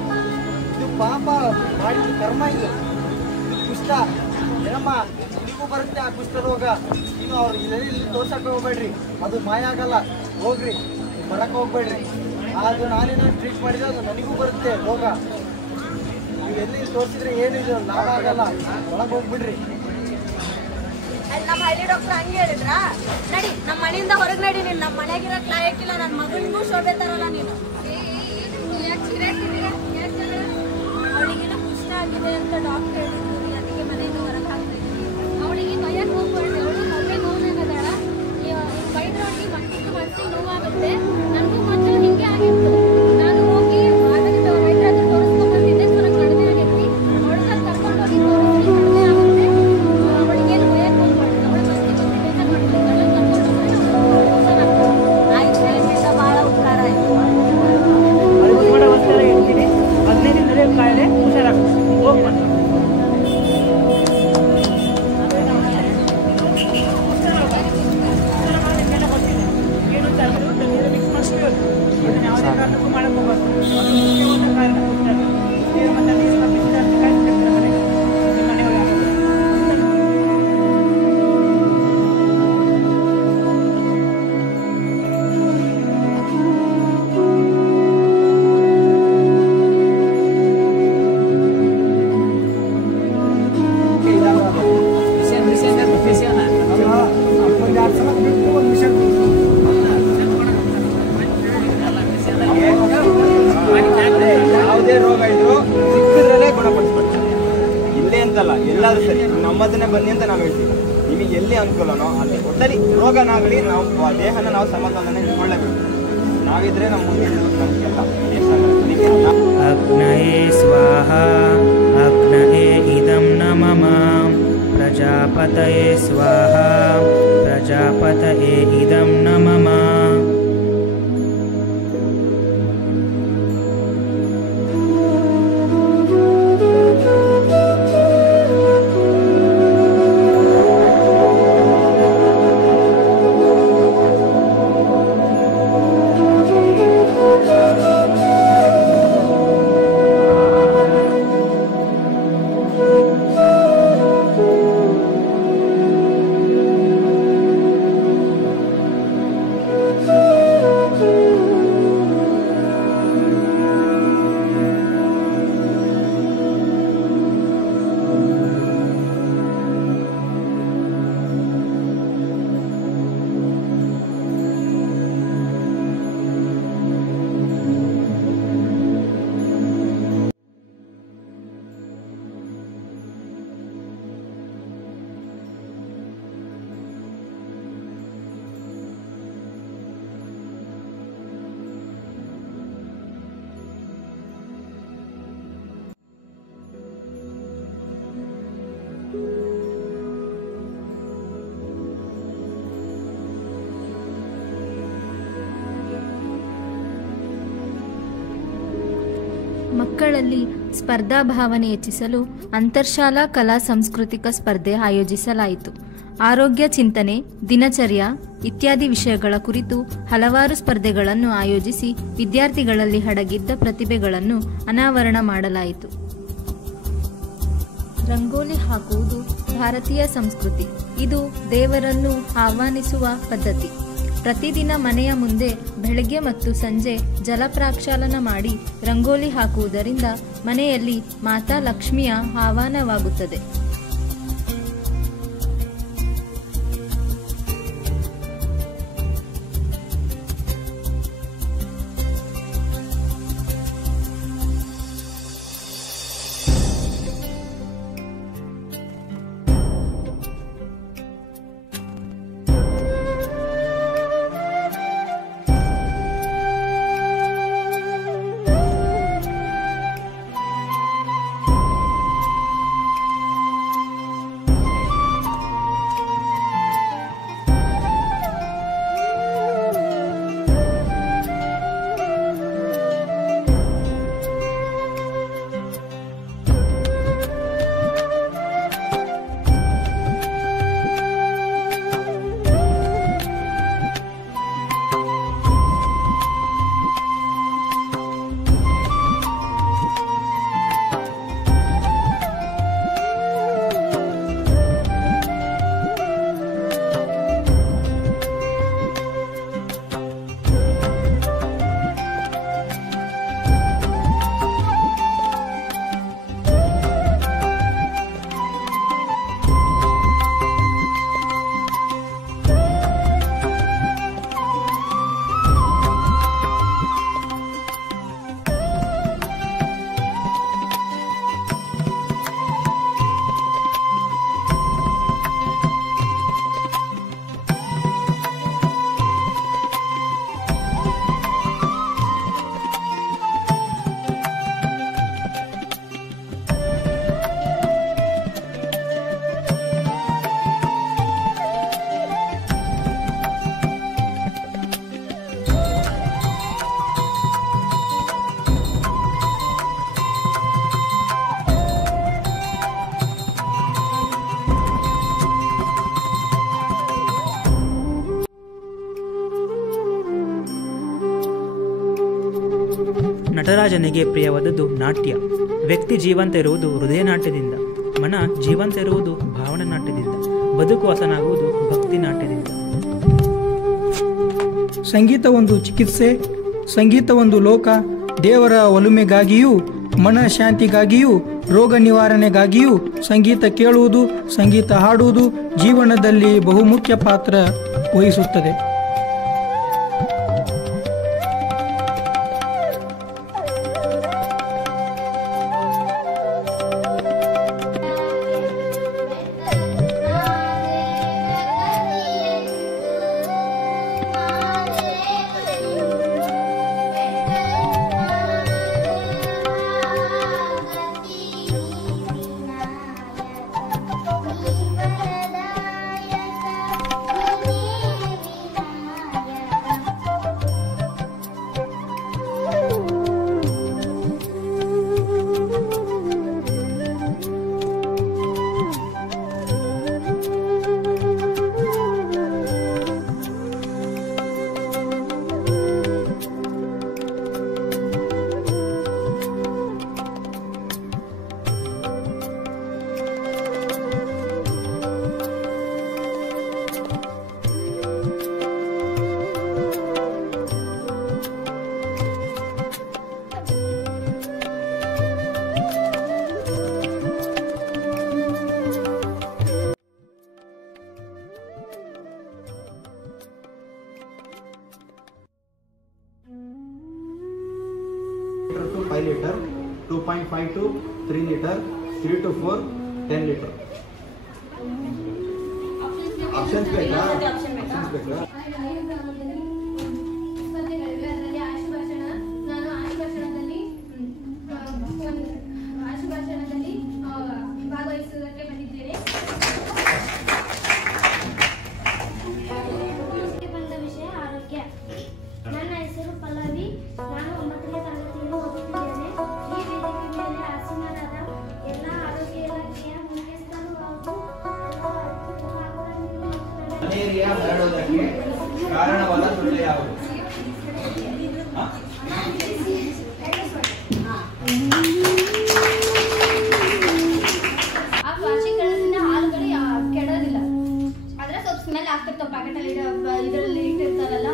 ಪಾಪ ಮಾಡಿದ ಕರ್ಮ. ಇದು ಕುಷ್ಠ ಏನಮ್ಮ ನಿಮಗೂ ಬರುತ್ತೆ ಆ ಕುಷ್ಠ ರೋಗ. ನೀವು ಅವ್ರು ಇಲ್ಲಿ ತೋರ್ಸಕ್ಕೆ ಹೋಗ್ಬೇಡ್ರಿ, ಅದು ಮಾಯ ಆಗಲ್ಲ. ಹೋಗ್ರಿ, ಬರಕ್ಕೆ ಹೋಗ್ಬೇಡ್ರಿ. ಅದು ನಾನೇನೋ ಟ್ರೀಟ್ ಮಾಡಿದ್ರೆ ಅದು ನನಗೂ ಬರುತ್ತೆ ರೋಗ. ನೀವು ಎಲ್ಲಿ ತೋರಿಸಿದ್ರೆ ಏನು ಇದು ಲಾಭ ಆಗಲ್ಲ. ಒಳಗೆ ಹೋಗ್ಬಿಡ್ರಿ. ನಮ್ಮ ಹಳ್ಳಿ ಡಾಕ್ಟರ್ ಹಂಗೆ ಹೇಳಿದ್ರ? ನಡಿ, ನಮ್ಮ ಮನೆಯಿಂದ ಹೊರಗೆ ನಡಿ. ನೀನು ನಮ್ಮ ಮನೆಗಿರಕ್ ಲಾಯಕ್ಕಿಲ್ಲ. ನನ್ನ ಮಗನಿಗೂ ಶೋಭೆ ತರಲ್ಲ ನೀನು. ಅವಳಿಗೇನೋ ಕುಷ್ಠ ಆಗಿದೆ ಅಂತ ಡಾಕ್ಟರ್ ಹೇಳಿದ್ರು, ಅದಕ್ಕೆ ಮನೆಯಿಂದ ಹೊರಗೆ ಹಾಕ್ತಾ ಇದ್ದೀವಿ. ಅವಳಿಗೆ ಕೈಯಾಗ ಹೋಗ್ಬಾರ್ದು. ಅವಳು ಮೊದಲೇ ನೋವಾಗದಾಳ. ಬೈದ್ರೊಳಗೆ ಮನಸ್ಸಿಗೆ ನೋವಾಗುತ್ತೆ. ನನಗೂ ಮೊದಲು ಹಿಂಗೆ ಆಗಿತ್ತು. ನಾನು ಹೋಗಿ ಆದರಿಂದ ವೈದ್ಯರ ಹತ್ರ ತೋರಿಸ್ಕೊಂಡ್ ಬಂದಿದ್ದೆ. ಸ್ವಲ್ಪ ಕಡಿಮೆ ಆಗೈತಿ. ಅವಳಿಗೆ ಕರ್ಕೊಂಡು ಹೋಗಿ ತೋರಿಸಿ ಕಡಿಮೆ ಆಗುತ್ತೆ. ಅವಳಿಗೇನು ಭಯಕ್ಕೆ ಹೋಗ್ಬಾರ್ದು. ಅವಳ ಮನಸ್ಸಿಗೆ ಗೊತ್ತಿದೆ ಆಯ್ತು. ಭಾಳ ಉಪಕಾರ ಆಯ್ತು. ಇರ್ತೀನಿ 15 ದಿನದ ಕಾಯಿಲೆ ಹುಷಾರಾಗ್ತದೆ. ಹೋಗ್ಬಾರ್ದು. ಯಾವುದೇ ರೋಗ ಇದ್ರು ಸಿಕ್ಕಿದ್ರೇ ಗುಣಪಡಿಸ್ಬೇಕು. ಇಲ್ಲೇ ಅಂತಲ್ಲ, ಎಲ್ಲಾದ್ರೂ ಸರಿ ನಮ್ಮದನ್ನೇ ಬನ್ನಿ ಅಂತ ನಾವು ಹೇಳ್ತೀವಿ. ನಿಮಗೆ ಎಲ್ಲಿ ಅನುಕೂಲನೋ ಅಲ್ಲಿ ಒಟ್ಟಲ್ಲಿ ರೋಗನಾಗಲಿ ನಾವು ದೇಹನ ನಾವು ಸಮಾಧಾನ ಇಟ್ಕೊಳ್ಳೇಬೇಕು. ನಾವಿದ್ರೆ ನಮ್ಮ ಮುಂದೆ ನಮಗೆಲ್ಲ ಅಗ್ನಯೇ ಸ್ವಾಹ ಅಗ್ನಯೇ ಇದಂ ನಮಃ ಪ್ರಜಾಪತಯೇ ಸ್ವಾಹ ಪ್ರಜಾಪತಯೇ ಇದಂ ನಮಃ. ಮಕ್ಕಳಲ್ಲಿ ಸ್ಪರ್ಧಾ ಭಾವನೆ ಹೆಚ್ಚಿಸಲು ಅಂತರ್ಶಾಲಾ ಕಲಾ ಸಾಂಸ್ಕೃತಿಕ ಸ್ಪರ್ಧೆ ಆಯೋಜಿಸಲಾಯಿತು. ಆರೋಗ್ಯ ಚಿಂತನೆ, ದಿನಚರ್ಯ ಇತ್ಯಾದಿ ವಿಷಯಗಳ ಕುರಿತು ಹಲವಾರು ಸ್ಪರ್ಧೆಗಳನ್ನು ಆಯೋಜಿಸಿ ವಿದ್ಯಾರ್ಥಿಗಳಲ್ಲಿ ಅಡಗಿದ್ದ ಪ್ರತಿಭೆಗಳನ್ನು ಅನಾವರಣ ಮಾಡಲಾಯಿತು. ರಂಗೋಲಿ ಹಾಕುವುದು ಭಾರತೀಯ ಸಂಸ್ಕೃತಿ. ಇದು ದೇವರನ್ನು ಆಹ್ವಾನಿಸುವ ಪದ್ಧತಿ. ಪ್ರತಿದಿನ ಮನೆಯ ಮುಂದೆ ಬೆಳಗ್ಗೆ ಮತ್ತು ಸಂಜೆ ಜಲಪ್ರಾಕ್ಷಾಲನ ಮಾಡಿ ರಂಗೋಲಿ ಹಾಕುವುದರಿಂದ ಮನೆಯಲ್ಲಿ ಮಾತಾ ಲಕ್ಷ್ಮಿಯ ಆಹ್ವಾನವಾಗುತ್ತದೆ. ನಟರಾಜನಿಗೆ ಪ್ರಿಯವಾದದ್ದು ನಾಟ್ಯ. ವ್ಯಕ್ತಿ ಜೀವಂತ ಇರುವುದು ಹೃದಯ ನಾಟ್ಯದಿಂದ, ಮನ ಜೀವಂತ ಇರುವುದು ಭಾವನಾ ನಾಟ್ಯದಿಂದ, ಬದುಕು ಹಸನಾಗುವುದು ಭಕ್ತಿ ನಾಟ್ಯದಿಂದ. ಸಂಗೀತ ಒಂದು ಚಿಕಿತ್ಸೆ, ಸಂಗೀತ ಒಂದು ಲೋಕ. ದೇವರ ಒಲುಮೆಗಾಗಿಯೂ ಮನ ಶಾಂತಿಗಾಗಿಯೂ ರೋಗ ನಿವಾರಣೆಗಾಗಿಯೂ ಸಂಗೀತ ಕೇಳುವುದು, ಸಂಗೀತ ಹಾಡುವುದು ಜೀವನದಲ್ಲಿ ಬಹುಮುಖ್ಯ ಪಾತ್ರ ವಹಿಸುತ್ತದೆ. to 5 liter, 2.5 to 3 liter, 3 to 4, 10 liter. Options ಬೇಕಾ? Options ಬೇಕಾ? ಭಾಗವಹಿಸುವುದಕ್ಕೆ ಬಂದಿದ್ದೇನೆ. ಬಂದ ವಿಷಯ ಆರೋಗ್ಯ. ನನ್ನ ಹೆಸರು ಪಲ್ಲವಿ. ನಾನು 9ನೇ ತರಗತಿಯಲ್ಲಿ ಓದುತ್ತಿದ್ದೇನೆ. ಈ ವೇದಿಕೆ ಮೇಲೆ ಆಸೀನರಾದ ಎಲ್ಲ ಆರೋಗ್ಯ ಇಲಾಖೆಯ ಮುಖ್ಯಸ್ಥರು ಹಾಗೂ ಮಲೇರಿಯಾ ಹರಡುವುದಕ್ಕೆ ಕಾರಣವಾದ ಸೊಳ್ಳೆ ಯಾವುದು? ಆ ಪ್ಲಾಸ್ಟಿಕ್ಗಳಿಂದ ಹಾಲುಗಳು ಕೆಡೋದಿಲ್ಲ, ಆದ್ರೆ ಸ್ವಲ್ಪ ಸ್ಮೆಲ್ ಆಗ್ತಿರ್ತಾವ. ಪ್ಯಾಕೆಟ್ ಅಲ್ಲಿ ಇದರಲ್ಲಿ ಇಟ್ಟಿರ್ತಾರಲ್ಲ,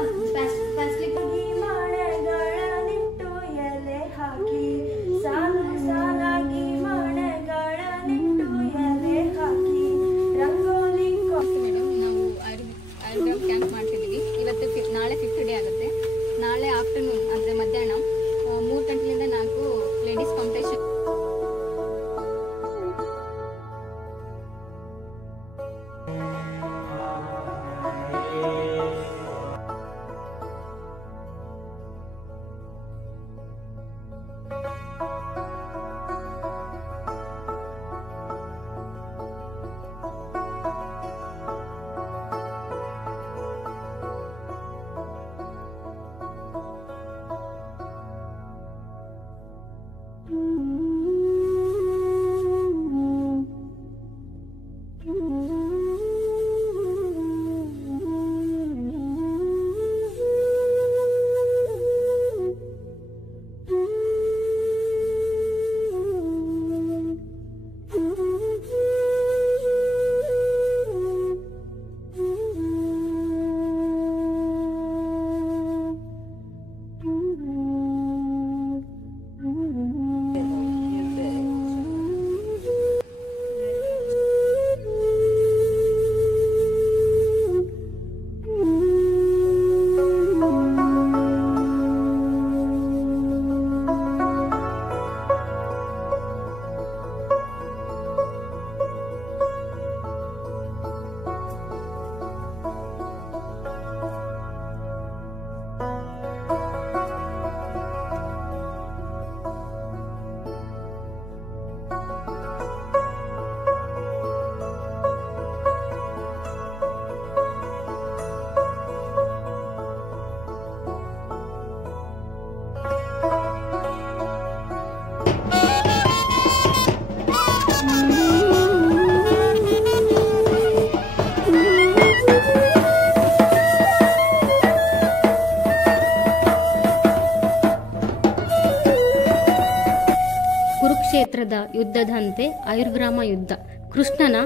ಕುರುಕ್ಷೇತ್ರದ ಯುದ್ಧದಂತೆ ಆಯುರ್ಗ್ರಾಮ ಯುದ್ಧ. ಕೃಷ್ಣನ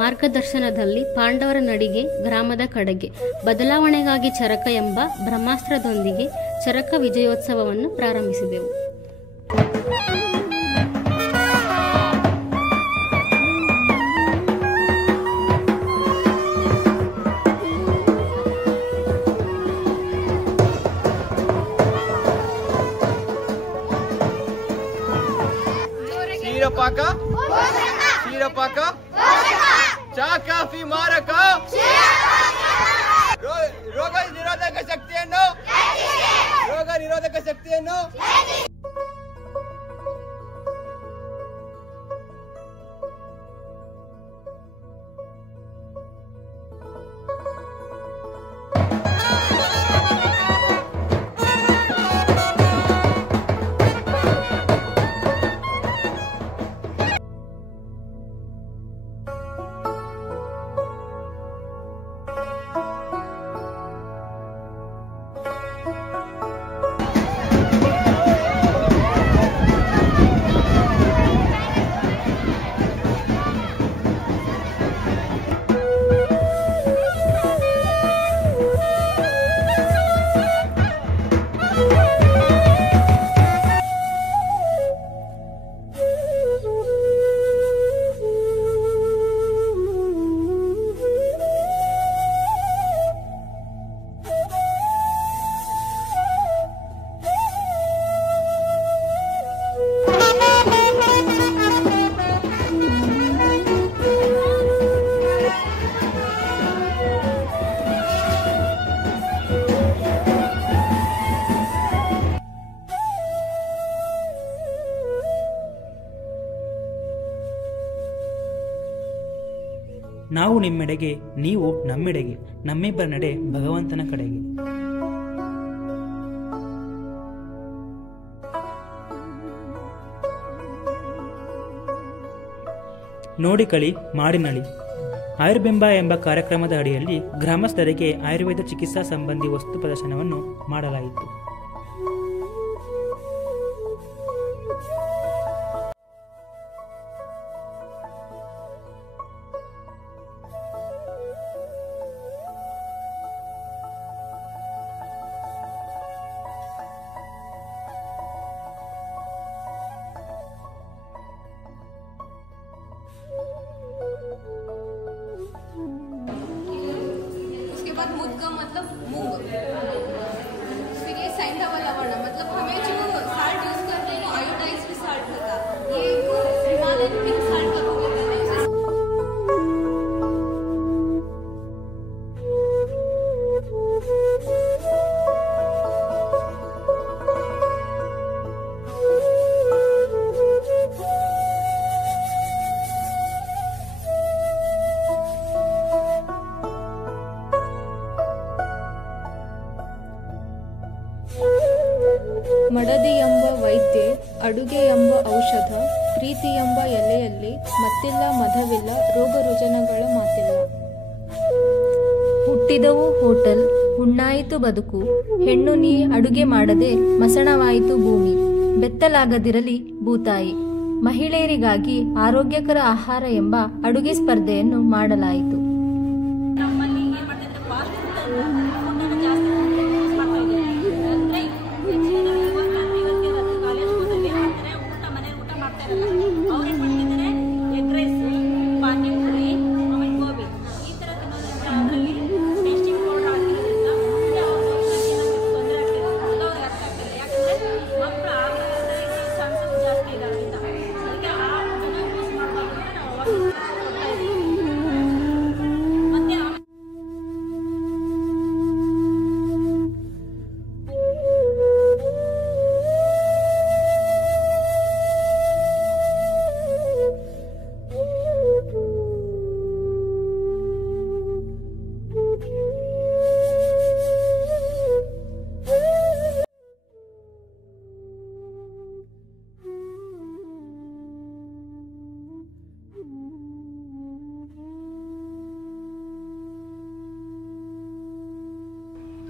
ಮಾರ್ಗದರ್ಶನದಲ್ಲಿ ಪಾಂಡವರ ನಡಿಗೆ ಗ್ರಾಮದ ಕಡೆಗೆ ಬದಲಾವಣೆಗಾಗಿ ಚರಕ ಎಂಬ ಬ್ರಹ್ಮಾಸ್ತ್ರದೊಂದಿಗೆ ಚರಕ ವಿಜಯೋತ್ಸವವನ್ನು ಪ್ರಾರಂಭಿಸಿದೆವು. ಕ್ಷೀರಪಾಕ ಕ್ಷೀರಪಾಕ ಚಾ ಕಾಫಿ ಮಾರಕ ರೋಗ ನಿರೋಧಕ ಶಕ್ತಿಯನ್ನು ನಾವು ನಿಮ್ಮೆಡೆಗೆ, ನೀವು ನಮ್ಮೆಡೆಗೆ, ನಮ್ಮಿಬ್ಬರ ನಡೆ ಭಗವಂತನ ಕಡೆಗೆ. ನೋಡಿ ಕಳಿ ಮಾಡಿ ನಳಿ. ಆಯುರ್ಬೆಂಬ ಎಂಬ ಕಾರ್ಯಕ್ರಮದ ಅಡಿಯಲ್ಲಿ ಗ್ರಾಮಸ್ಥರಿಗೆ ಆಯುರ್ವೇದ ಚಿಕಿತ್ಸಾ ಸಂಬಂಧಿ ವಸ್ತು ಪ್ರದರ್ಶನವನ್ನು ಮಾಡಲಾಯಿತು. मुद्गा मतलब मूंग, फिर ये सैंधा वाला वाला मतलब हमें जो साल्ट यूज करते हैं आयोडाइज्ड साल्ट होता है, ये हिमालयन पिंक साल्ट का बोलते हैं. ಮಡದಿ ಎಂಬ ವೈದ್ಯೆ, ಅಡುಗೆ ಎಂಬ ಔಷಧ, ಪ್ರೀತಿ ಎಂಬ ಎಲೆಯಲ್ಲಿ ಮತ್ತಿಲ್ಲ ಮಧವಿಲ್ಲ, ರೋಗ ರುಜಿನಗಳ ಮಾತಿಲ್ಲ. ಹುಟ್ಟಿದವು ಹೋಟೆಲ್, ಹುಣ್ಣಾಯಿತು ಬದುಕು, ಹೆಣ್ಣು ನೀ ಅಡುಗೆ ಮಾಡದೆ ಮಸಣವಾಯಿತು ಭೂಮಿ, ಬೆತ್ತಲಾಗದಿರಲಿ ಭೂತಾಯಿ. ಮಹಿಳೆಯರಿಗಾಗಿ ಆರೋಗ್ಯಕರ ಆಹಾರ ಎಂಬ ಅಡುಗೆ ಸ್ಪರ್ಧೆಯನ್ನು ಮಾಡಲಾಯಿತು.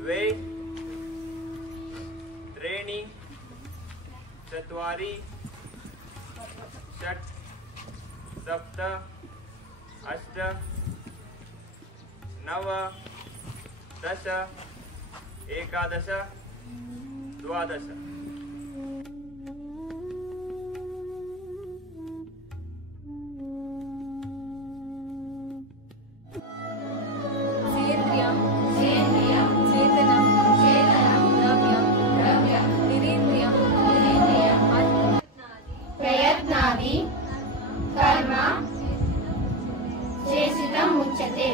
द्वे त्रीणि चत्वारि षट् सप्त अष्ट नव दश एकादश द्वादश सेन्द्रियं चेतनं द्रव्यं निरेन्द्रियं प्रयत्नादि कर्म चेसितं मुच्यते।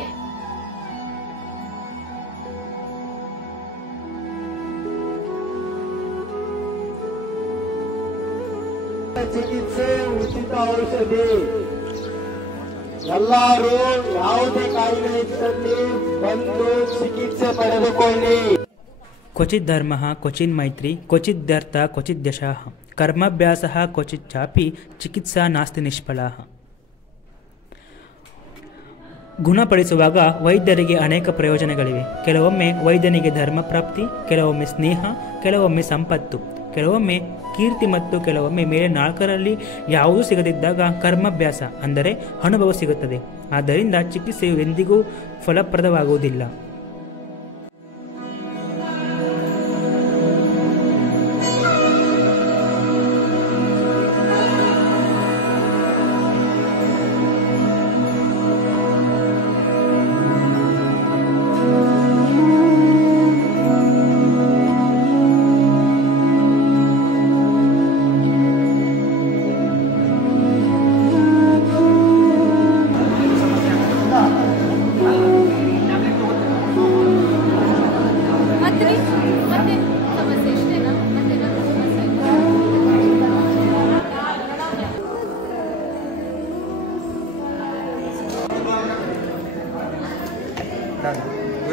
ಚಿಕಿತ್ಸೆ ಉಚಿತ ಔಷಧಿ. ಎಲ್ಲರೂ ಯಾವುದೇ ಕಾಯಿಲೆ ಇದ್ದಲ್ಲಿ ಬಂದು ಚಿಕಿತ್ಸೆ ಪಡೆದುಕೊಳ್ಳಿ. क्वचिद्धर्मः क्वचिन्मैत्री क्वचिद्यर्थ क्वचिद्यशः कर्माभ्यासः क्वचिच्चापि ಚಿಕಿತ್ಸಾ ನಾಸ್ತಿ ನಿಷ್ಫಲ. ಗುಣಪಡಿಸುವಾಗ ವೈದ್ಯರಿಗೆ ಅನೇಕ ಪ್ರಯೋಜನಗಳಿವೆ. ಕೆಲವೊಮ್ಮೆ ವೈದ್ಯನಿಗೆ ಧರ್ಮ ಪ್ರಾಪ್ತಿ, ಕೆಲವೊಮ್ಮೆ ಸ್ನೇಹ, ಕೆಲವೊಮ್ಮೆ ಸಂಪತ್ತು, ಕೆಲವೊಮ್ಮೆ ಕೀರ್ತಿ ಮತ್ತು ಕೆಲವೊಮ್ಮೆ ಮೇಲೆ ನಾಲ್ಕರಲ್ಲಿ ಯಾವುದೂ ಸಿಗದಿದ್ದಾಗ ಕರ್ಮಾಭ್ಯಾಸ ಅಂದರೆ ಅನುಭವ ಸಿಗುತ್ತದೆ. ಆದ್ದರಿಂದ ಚಿಕಿತ್ಸೆಯು ಎಂದಿಗೂ ಫಲಪ್ರದವಾಗುವುದಿಲ್ಲ.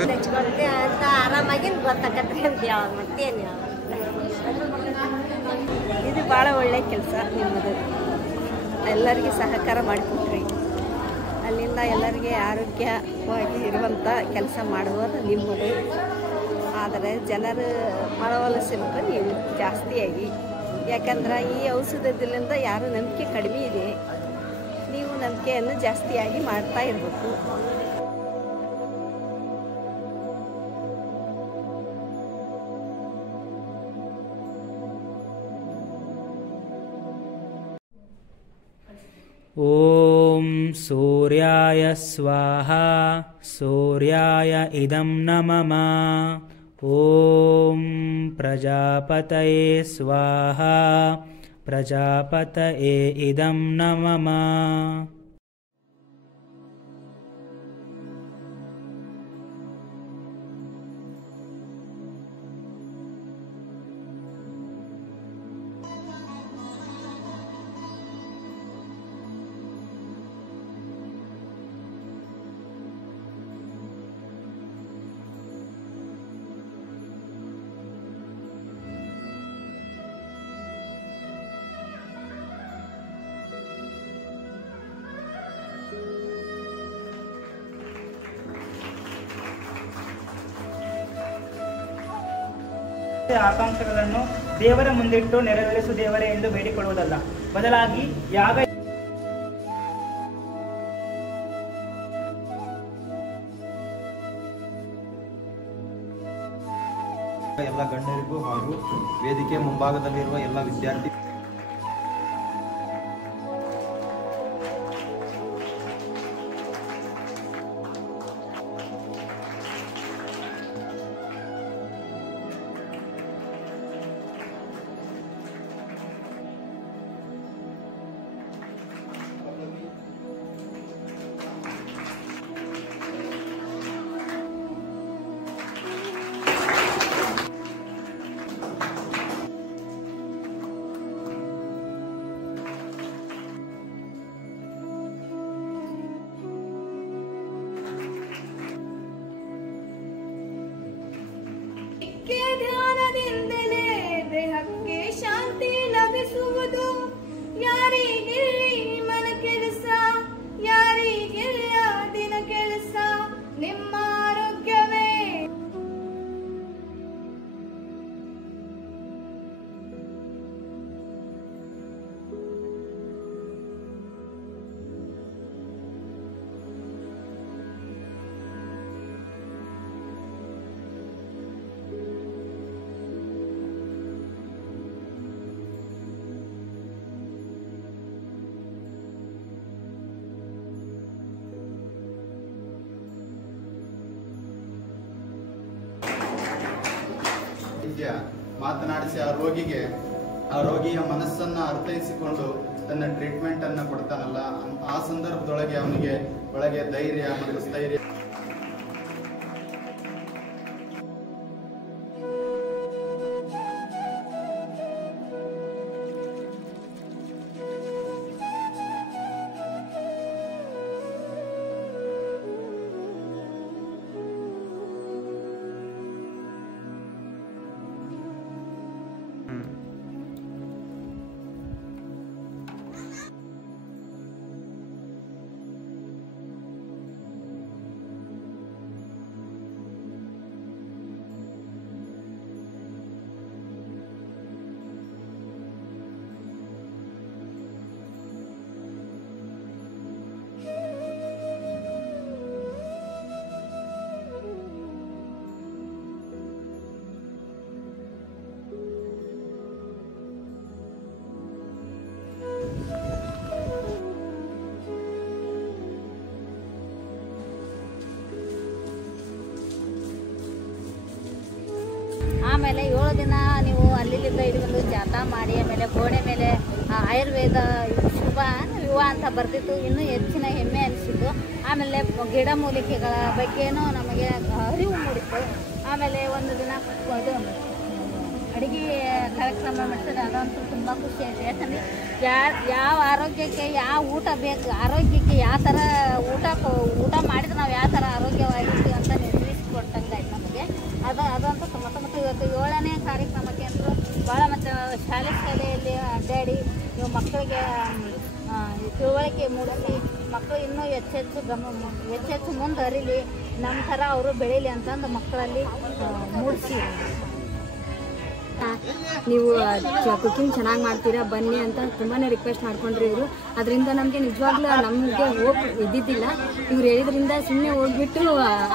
ನೆಚ್ಕೊಂಡೆ ಅಂತ ಆರಾಮಾಗಿ ಗೊತ್ತಾಗತ್ತೆ ಅಂತ ಯಾವಾಗ ಮತ್ತೇನು ಇದು ಭಾಳ ಒಳ್ಳೆಯ ಕೆಲಸ ನಿಮ್ಮದು. ಎಲ್ಲರಿಗೆ ಸಹಕಾರ ಮಾಡಿಕೊಟ್ರಿ. ಅಲ್ಲಿಂದ ಎಲ್ಲರಿಗೆ ಆರೋಗ್ಯವಾಗಿ ಇರುವಂಥ ಕೆಲಸ ಮಾಡುವುದು ನಿಮ್ಮದು. ಆದರೆ ಜನರು ಮನವೊಲಿಸಬೇಕು ನೀವು ಜಾಸ್ತಿಯಾಗಿ. ಯಾಕಂದ್ರೆ ಈ ಔಷಧದಿಂದ ಯಾರು ನಂಬಿಕೆ ಕಡಿಮೆ ಇದೆ. ನೀವು ನಂಬಿಕೆಯನ್ನು ಜಾಸ್ತಿಯಾಗಿ ಮಾಡ್ತಾ ಇರಬೇಕು. ಓಂ ಸೂರ್ಯಾಯ ಸ್ವಾಹಾ ಸೂರ್ಯಾಯ ಇದಂ ನಮಃ. ಓಂ ಪ್ರಜಾಪತಯೇ ಸ್ವಾಹಾ ಪ್ರಜಾಪತಯೇ ಇದಂ ನಮಃ. ಆಕಾಂಕ್ಷೆಗಳನ್ನು ದೇವರ ಮುಂದಿಟ್ಟು ನೆರವೇರಿಸು ದೇವರೇ ಎಂದು ಬೇಡಿಕೊಳ್ಳುವುದಲ್ಲ, ಬದಲಾಗಿ ಯಾಗ ಎಲ್ಲ ಗಣ್ಯರಿಗೂ ಹಾಗೂ ವೇದಿಕೆ ಮುಂಭಾಗದಲ್ಲಿರುವ ಎಲ್ಲ ವಿದ್ಯಾರ್ಥಿ ವೈದ್ಯ ಮಾತನಾಡಿಸಿ ಆ ರೋಗಿಯ ಮನಸ್ಸನ್ನ ಅರ್ಥೈಸಿಕೊಂಡು ತನ್ನ ಟ್ರೀಟ್ಮೆಂಟ್ ಅನ್ನ ಕೊಡ್ತಾನಲ್ಲ, ಆ ಸಂದರ್ಭದೊಳಗೆ ಅವನಿಗೆ ಒಳಗೆ ಧೈರ್ಯ ಮತ್ತು ಸ್ಥೈರ್ಯ. ಆಮೇಲೆ 7 ದಿನ ನೀವು ಅಲ್ಲಿಂದ ಇಲ್ಲಿ ಬಂದು ಜಾಥಾ ಮಾಡಿ ಆಮೇಲೆ ಗೋಡೆ ಮೇಲೆ ಆಯುರ್ವೇದ ಶುಭ ಯುವ ಅಂತ ಬರ್ತಿತ್ತು. ಇನ್ನೂ ಹೆಚ್ಚಿನ ಹೆಮ್ಮೆ ಅನಿಸಿತು. ಆಮೇಲೆ ಗಿಡಮೂಲಿಕೆಗಳ ಬಗ್ಗೆನೂ ನಮಗೆ ಅರಿವು ಮೂಡಿತ್ತು. ಆಮೇಲೆ ಒಂದು ದಿನ ಅದು ಅಡುಗೆ ಕಾರ್ಯಕ್ರಮ ಮಾಡ್ತಾರೆ, ಅದಂತೂ ತುಂಬ ಖುಷಿ ಆಯಿತು. ಯಾಕಂದರೆ ಯಾವ ಆರೋಗ್ಯಕ್ಕೆ ಯಾವ ಊಟ ಬೇಕು, ಆರೋಗ್ಯಕ್ಕೆ ಯಾವ ಥರ ಊಟ ಮಾಡಿದ್ರೆ ನಾವು ಯಾವ ಥರ ಆರೋಗ್ಯವಾಗಿರ್ತೀವಿ ಅಂತ ನಿರ್ಧರಿಸಿಕೊಟ್ಟಂಗಾಯ್ತು ನಮಗೆ. ಅದಂತೂ ಮತ್ತು ಇವತ್ತು 7ನೇ ಕಾರ್ಯಕ್ರಮಕ್ಕೆ ಅಂತೂ ಭಾಳ ಮತ್ತು ಶಾಲೆಯಲ್ಲಿ ಅಡ್ಡಾಡಿ ನೀವು ಮಕ್ಕಳಿಗೆ ತಿಳುವಳಿಕೆ ಮೂಡಿಸಿ ಮಕ್ಕಳು ಇನ್ನೂ ಹೆಚ್ಚೆಚ್ಚು ಮುಂದೆ ಹರಿಲಿ, ನಮ್ಮ ಥರ ಅವರು ಬೆಳೀಲಿ ಅಂತಂದು ಮಕ್ಕಳಲ್ಲಿ ಮೂಡಿಸಿ. ನೀವು ಕುಕಿಂಗ್ ಚೆನ್ನಾಗಿ ಮಾಡ್ತೀರಾ ಬನ್ನಿ ಅಂತ ತುಂಬಾ ರಿಕ್ವೆಸ್ಟ್ ಮಾಡ್ಕೊಂಡ್ರಿ ಇವರು. ಅದರಿಂದ ನಮಗೆ ನಿಜವಾಗ್ಲೂ ನಮಗೆ ಹೋಗಿ ಇದ್ದಿದ್ದಿಲ್ಲ. ಇವ್ರು ಹೇಳಿದ್ರಿಂದ ಸುಮ್ಮನೆ ಹೋಗ್ಬಿಟ್ಟು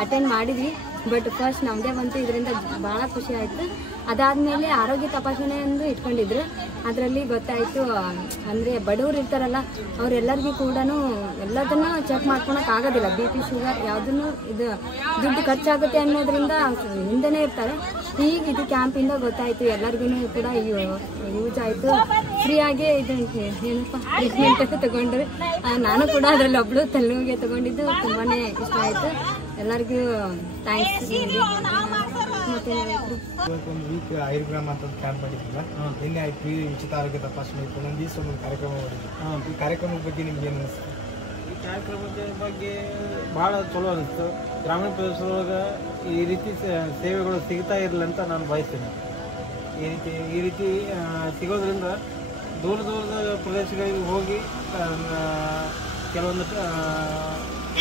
ಅಟೆಂಡ್ ಮಾಡಿದ್ವಿ. ಬಟ್ ಫಸ್ಟ್ ನಮ್ಮದೇ ಬಂತು, ಇದರಿಂದ ಭಾಳ ಖುಷಿ ಆಯಿತು. ಅದಾದಮೇಲೆ ಆರೋಗ್ಯ ತಪಾಸಣೆ ಎಂದು ಇಟ್ಕೊಂಡಿದ್ರು. ಅದರಲ್ಲಿ ಗೊತ್ತಾಯಿತು ಅಂದರೆ ಬಡವರು ಇರ್ತಾರಲ್ಲ ಅವರೆಲ್ಲರಿಗೂ ಕೂಡ ಎಲ್ಲದನ್ನು ಚೆಕ್ ಮಾಡ್ಕೊಳಕ್ಕೆ ಆಗೋದಿಲ್ಲ. BP ಶುಗರ್ ಯಾವುದನ್ನು ಇದು ದುಡ್ಡು ಖರ್ಚಾಗುತ್ತೆ ಅನ್ನೋದ್ರಿಂದ ಹಿಂದೆನೇ ಇರ್ತಾರೆ. ಈಗ ಇದು ಕ್ಯಾಂಪಿಂದ ಗೊತ್ತಾಯಿತು ಎಲ್ಲರಿಗೂ ಕೂಡ ಯೂಸ್ ಆಯಿತು. ಫ್ರೀಯಾಗಿ ಇದು ಏನಪ್ಪ ಟ್ರೀಟ್ಮೆಂಟ್ ತಗೊಂಡ್ರೆ ನಾನು ಕೂಡ ಅದರಲ್ಲಿ ಒಬ್ಳು ತಲೆನೋವಿಗೆ ತಗೊಂಡಿದ್ದು ತುಂಬಾ ಇಷ್ಟ ಆಯಿತು. ಎಲ್ಲರಿಗೂ ಥ್ಯಾಂಕ್ಸ್. ಮತ್ತೆ ಒಂದು ವೀಕ್ ಆಯುರ್ಗ್ರಾಮ ಅಂತ ಒಂದು ಕ್ಯಾಂಪ್ ಮಾಡಿದ್ದಿಲ್ಲ, ನಿನ್ನೆ ಆಯ್ತು ಉಚಿತ ಆರೋಗ್ಯ ತಪಾಸಣೆ ಇತ್ತು. ಒಂದು ದಿವಸ ಒಂದು ಕಾರ್ಯಕ್ರಮ ಮಾಡಿದ್ವಿ. ಈ ಕಾರ್ಯಕ್ರಮದ ಬಗ್ಗೆ ನಿಮ್ಗೆ ಏನು ಅನಿಸ್ತು? ಈ ಕಾರ್ಯಕ್ರಮದ ಬಗ್ಗೆ ಭಾಳ ಚಲೋ ಅನಿಸ್ತು. ಗ್ರಾಮೀಣ ಪ್ರದೇಶದೊಳಗೆ ಈ ರೀತಿ ಸೇವೆಗಳು ಸಿಗ್ತಾ ಇರಲಿ ಅಂತ ನಾನು ಬಯಸ್ತೇನೆ. ಈ ರೀತಿ ಸಿಗೋದ್ರಿಂದ ದೂರದ ಪ್ರದೇಶಗಳಿಗೆ ಹೋಗಿ ಕೆಲವೊಂದು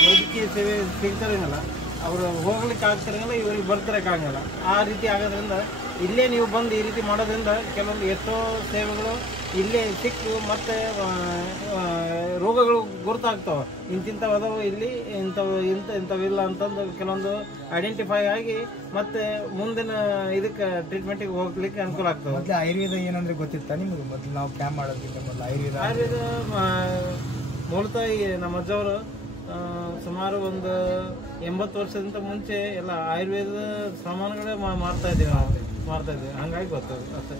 ವೈದ್ಯಕೀಯ ಸೇವೆ ಸಿಗ್ತಾರೇನಲ್ಲ ಅವರು ಹೋಗ್ಲಿಕ್ಕೆ ಆಗ್ತಾರಲ್ಲ, ಇವರಿಗೆ ಬರ್ತಿರಕ್ಕಾಗಲ್ಲ. ಆ ರೀತಿ ಆಗೋದ್ರಿಂದ ಇಲ್ಲೇ ನೀವು ಬಂದು ಈ ರೀತಿ ಮಾಡೋದ್ರಿಂದ ಕೆಲವೊಂದು ಎಷ್ಟೋ ಸೇವೆಗಳು ಇಲ್ಲೇ ಸಿಕ್ಕು ಮತ್ತು ರೋಗಗಳು ಗುರುತಾಗ್ತಾವೆ. ಇಂತಿಂಥವು ಅದಾವು ಇಲ್ಲಿ, ಇಂಥವಿಲ್ಲ ಅಂತಂದು ಕೆಲವೊಂದು ಐಡೆಂಟಿಫೈ ಆಗಿ ಮತ್ತೆ ಮುಂದಿನ ಇದಕ್ಕೆ ಟ್ರೀಟ್ಮೆಂಟಿಗೆ ಹೋಗ್ಲಿಕ್ಕೆ ಅನುಕೂಲ ಆಗ್ತವೆ. ಮೊದಲು ಆಯುರ್ವೇದ ಏನಂದ್ರೆ ಗೊತ್ತಿತ್ತಾ ನಿಮಗೆ? ಮೊದಲು ನಾವು ಕ್ಯಾಂಪ್ ಮಾಡೋದಕ್ಕಿಂತ ಮೊದಲು ಆಯುರ್ವೇದ ಮೂಲತಃ ನಮ್ಮ ಅಜ್ಜವರು ಸುಮಾರು ಒಂದು 80 ವರ್ಷದಿಂದ ಮುಂಚೆ ಎಲ್ಲ ಆಯುರ್ವೇದ ಸಾಮಾನುಗಳೇ ಮಾಡ್ತಾ ಇದ್ದೀವಿ ಹಂಗಾಗಿ ಗೊತ್ತದು ಅಷ್ಟೇ.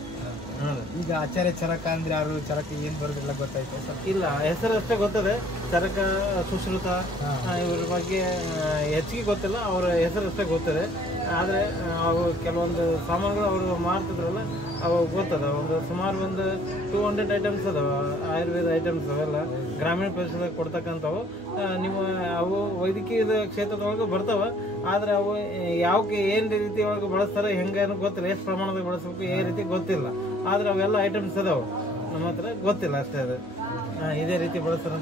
ಈಗ ಆಚಾರ್ಯ ಚರಕ ಅಂದ್ರೆ ಯಾರು, ಚರಕ ಏನ್ ಬರೋದಿಲ್ಲ ಗೊತ್ತಾಯ್ತು ಸರ್? ಇಲ್ಲ, ಹೆಸರು ಅಷ್ಟೇ ಗೊತ್ತದೆ. ಚರಕ, ಸುಶ್ರುತ ಇವ್ರ ಬಗ್ಗೆ ಹೆಚ್ಚಿಗೆ ಗೊತ್ತಿಲ್ಲ, ಅವರ ಹೆಸರು ಅಷ್ಟೇ ಗೊತ್ತದೆ. ಆದರೆ ಅವು ಕೆಲವೊಂದು ಸಾಮಾನುಗಳು ಅವರು ಮಾರ್ತಿದ್ರಲ್ಲ ಅವು ಗೊತ್ತದ. ಸುಮಾರು ಒಂದು 200 ಐಟಮ್ಸ್ ಅದಾವ ಆಯುರ್ವೇದ ಐಟಮ್ಸ್. ಅವೆಲ್ಲ ಗ್ರಾಮೀಣ ಪ್ರದೇಶದಾಗ ಕೊಡ್ತಕ್ಕಂಥವು. ನಿಮ್ಮ ಅವು ವೈದ್ಯಕೀಯ ಕ್ಷೇತ್ರದೊಳಗೆ ಬರ್ತಾವ. ಆದರೆ ಅವು ಯಾವಕ್ಕೆ ಏನು ರೀತಿ ಒಳಗೆ ಬಳಸ್ತಾರೆ ಹೆಂಗೇನು ಗೊತ್ತಿಲ್ಲ, ಎಷ್ಟು ಪ್ರಮಾಣದಾಗ ಬಳಸ್ಬೇಕು ಏ ರೀತಿ ಗೊತ್ತಿಲ್ಲ. ಆದರೆ ಅವೆಲ್ಲ ಐಟಮ್ಸ್ ಅದಾವೆ ನಮ್ಮ ಹತ್ರ, ಗೊತ್ತಿಲ್ಲ ಅಷ್ಟೇ. ಅದು ಇದೇ ರೀತಿ ಬಳಸ್ತಾರೆ.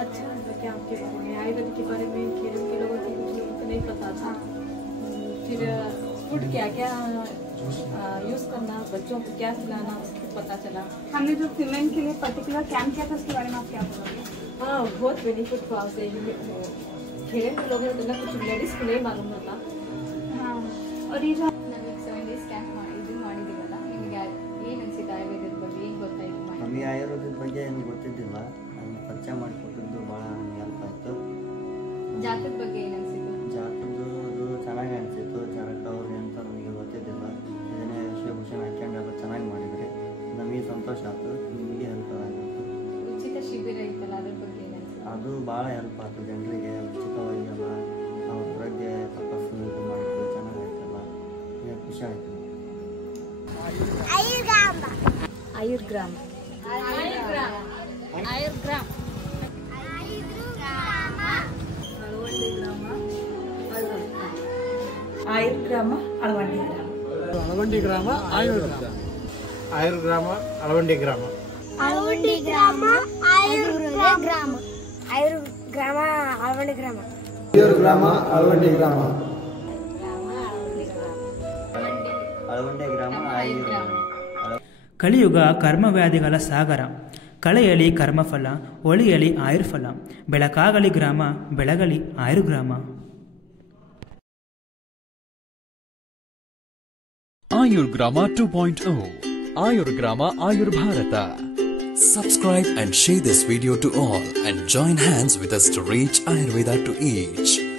अच्छा लगा कैंप के बारे में, आयुर्वेद के बारे में के लोगों को कुछ नहीं पता था। फिर फूड क्या क्या यूज करना, बच्चों को क्या खिलाना उसको पता चला। हमने जो फीमेल के लिए पर्टिकुलर कैंप किया था उसके बारे में आप क्या बोलोगे? हाँ, बहुत बेनिफिट हुआ उससे। खेले के लोगों को कुछ लेडीज को नहीं मालूम होता। हाँ, और ये जो 7 days ಕ್ಯಾಂಪ್ ಮಾಡಿದ್ದೀವಲ್ಲ, ನಿಮಗೆ ಏನು ಅನಿಸಿದೆ ಆಯುರ್ವೇದದ ಬಗ್ಗೆ? ಏನು ಗೊತ್ತಾಯಿತು? ನಮಗೆ ಆಯುರ್ವೇದದ ಬಗ್ಗೆ ಏನು ಗೊತ್ತಿದ್ದಿಲ್ಲ, ಅದನ್ನು ಪರಿಚಯ ಮಾಡಿಕೊಟ್ಟಿದ್ದು ಭಾಳ ನಮಗೆ ಹೆಲ್ಪ್ ಆಯಿತು. ಜಾತಕದ ಬಗ್ಗೆ ಏನು ಅನಿಸಿತು? ಜಾತಕದ್ದು ಅದು ಚೆನ್ನಾಗಿ ಅನಿಸಿತ್ತು. ಚರಕ ಅವ್ರಿಗೆ ಅಂತ ನಮಗೆ ಸಂತೋಷ ಆಯ್ತು, ನಿಮಗೆ ಹೆಲ್ಪ್ ಆಯಿತು. ಉಚಿತ ಶಿಬಿರ ಇತ್ತಲ್ಲ ಅದ್ರ ಬಗ್ಗೆ ಅದು ಭಾಳ ಹೆಲ್ಪ್ ಆಯ್ತು ಜನರಿಗೆ. ಉಚಿತವಾಗಿ ಎಲ್ಲ ಅವ್ರ ಬಗ್ಗೆ ತಪಾಸಣೆ ಇದು ಮಾಡಿದ್ರು, ಚೆನ್ನಾಗಾಯ್ತಲ್ಲ, ಈಗ ಖುಷಿ ಆಯಿತು. ಆಯುರ್ಗ್ರಾಮ ಆಯುರ್ಗ್ರಾಮ ಅಳವಂಡಿ ಗ್ರಾಮ. ಅಳವಂಡಿ ಗ್ರಾಮ ಆಯುರ್ಗ್ರಾಮ. ಆಯುರ್ಗ್ರಾಮ ಅಳವಂಡಿ ಗ್ರಾಮ. ಅಳವಂಡಿ ಗ್ರಾಮ ಆಯುರ್ಗ್ರಾಮ. ಆಯುರ್ಗ್ರಾಮ ಅಳವಂಡಿ ಗ್ರಾಮ. ಆಯುರ್ಗ್ರಾಮ ಅಳವಂಡಿ ಗ್ರಾಮ. ಅಳವಂಡಿ ಗ್ರಾಮ ಆಯುರ್ಗ್ರಾಮ. ಕಲಿಯುಗ ಕರ್ಮವ್ಯಾಧಿಗಳ ಸಾಗರ. ಕಳೆಯಲಿ ಕರ್ಮಫಲ, ಒಳಿಯಲಿ ಆಯುರ್ಫಲ. ಬೆಳಕಾಗಲಿ ಗ್ರಾಮ, ಬೆಳಗಲಿ Ayurgrama. Ayurgrama 2.0 Ayurgrama Ayurbharata. Subscribe and share this video to all and join hands with us to reach Ayurveda to each.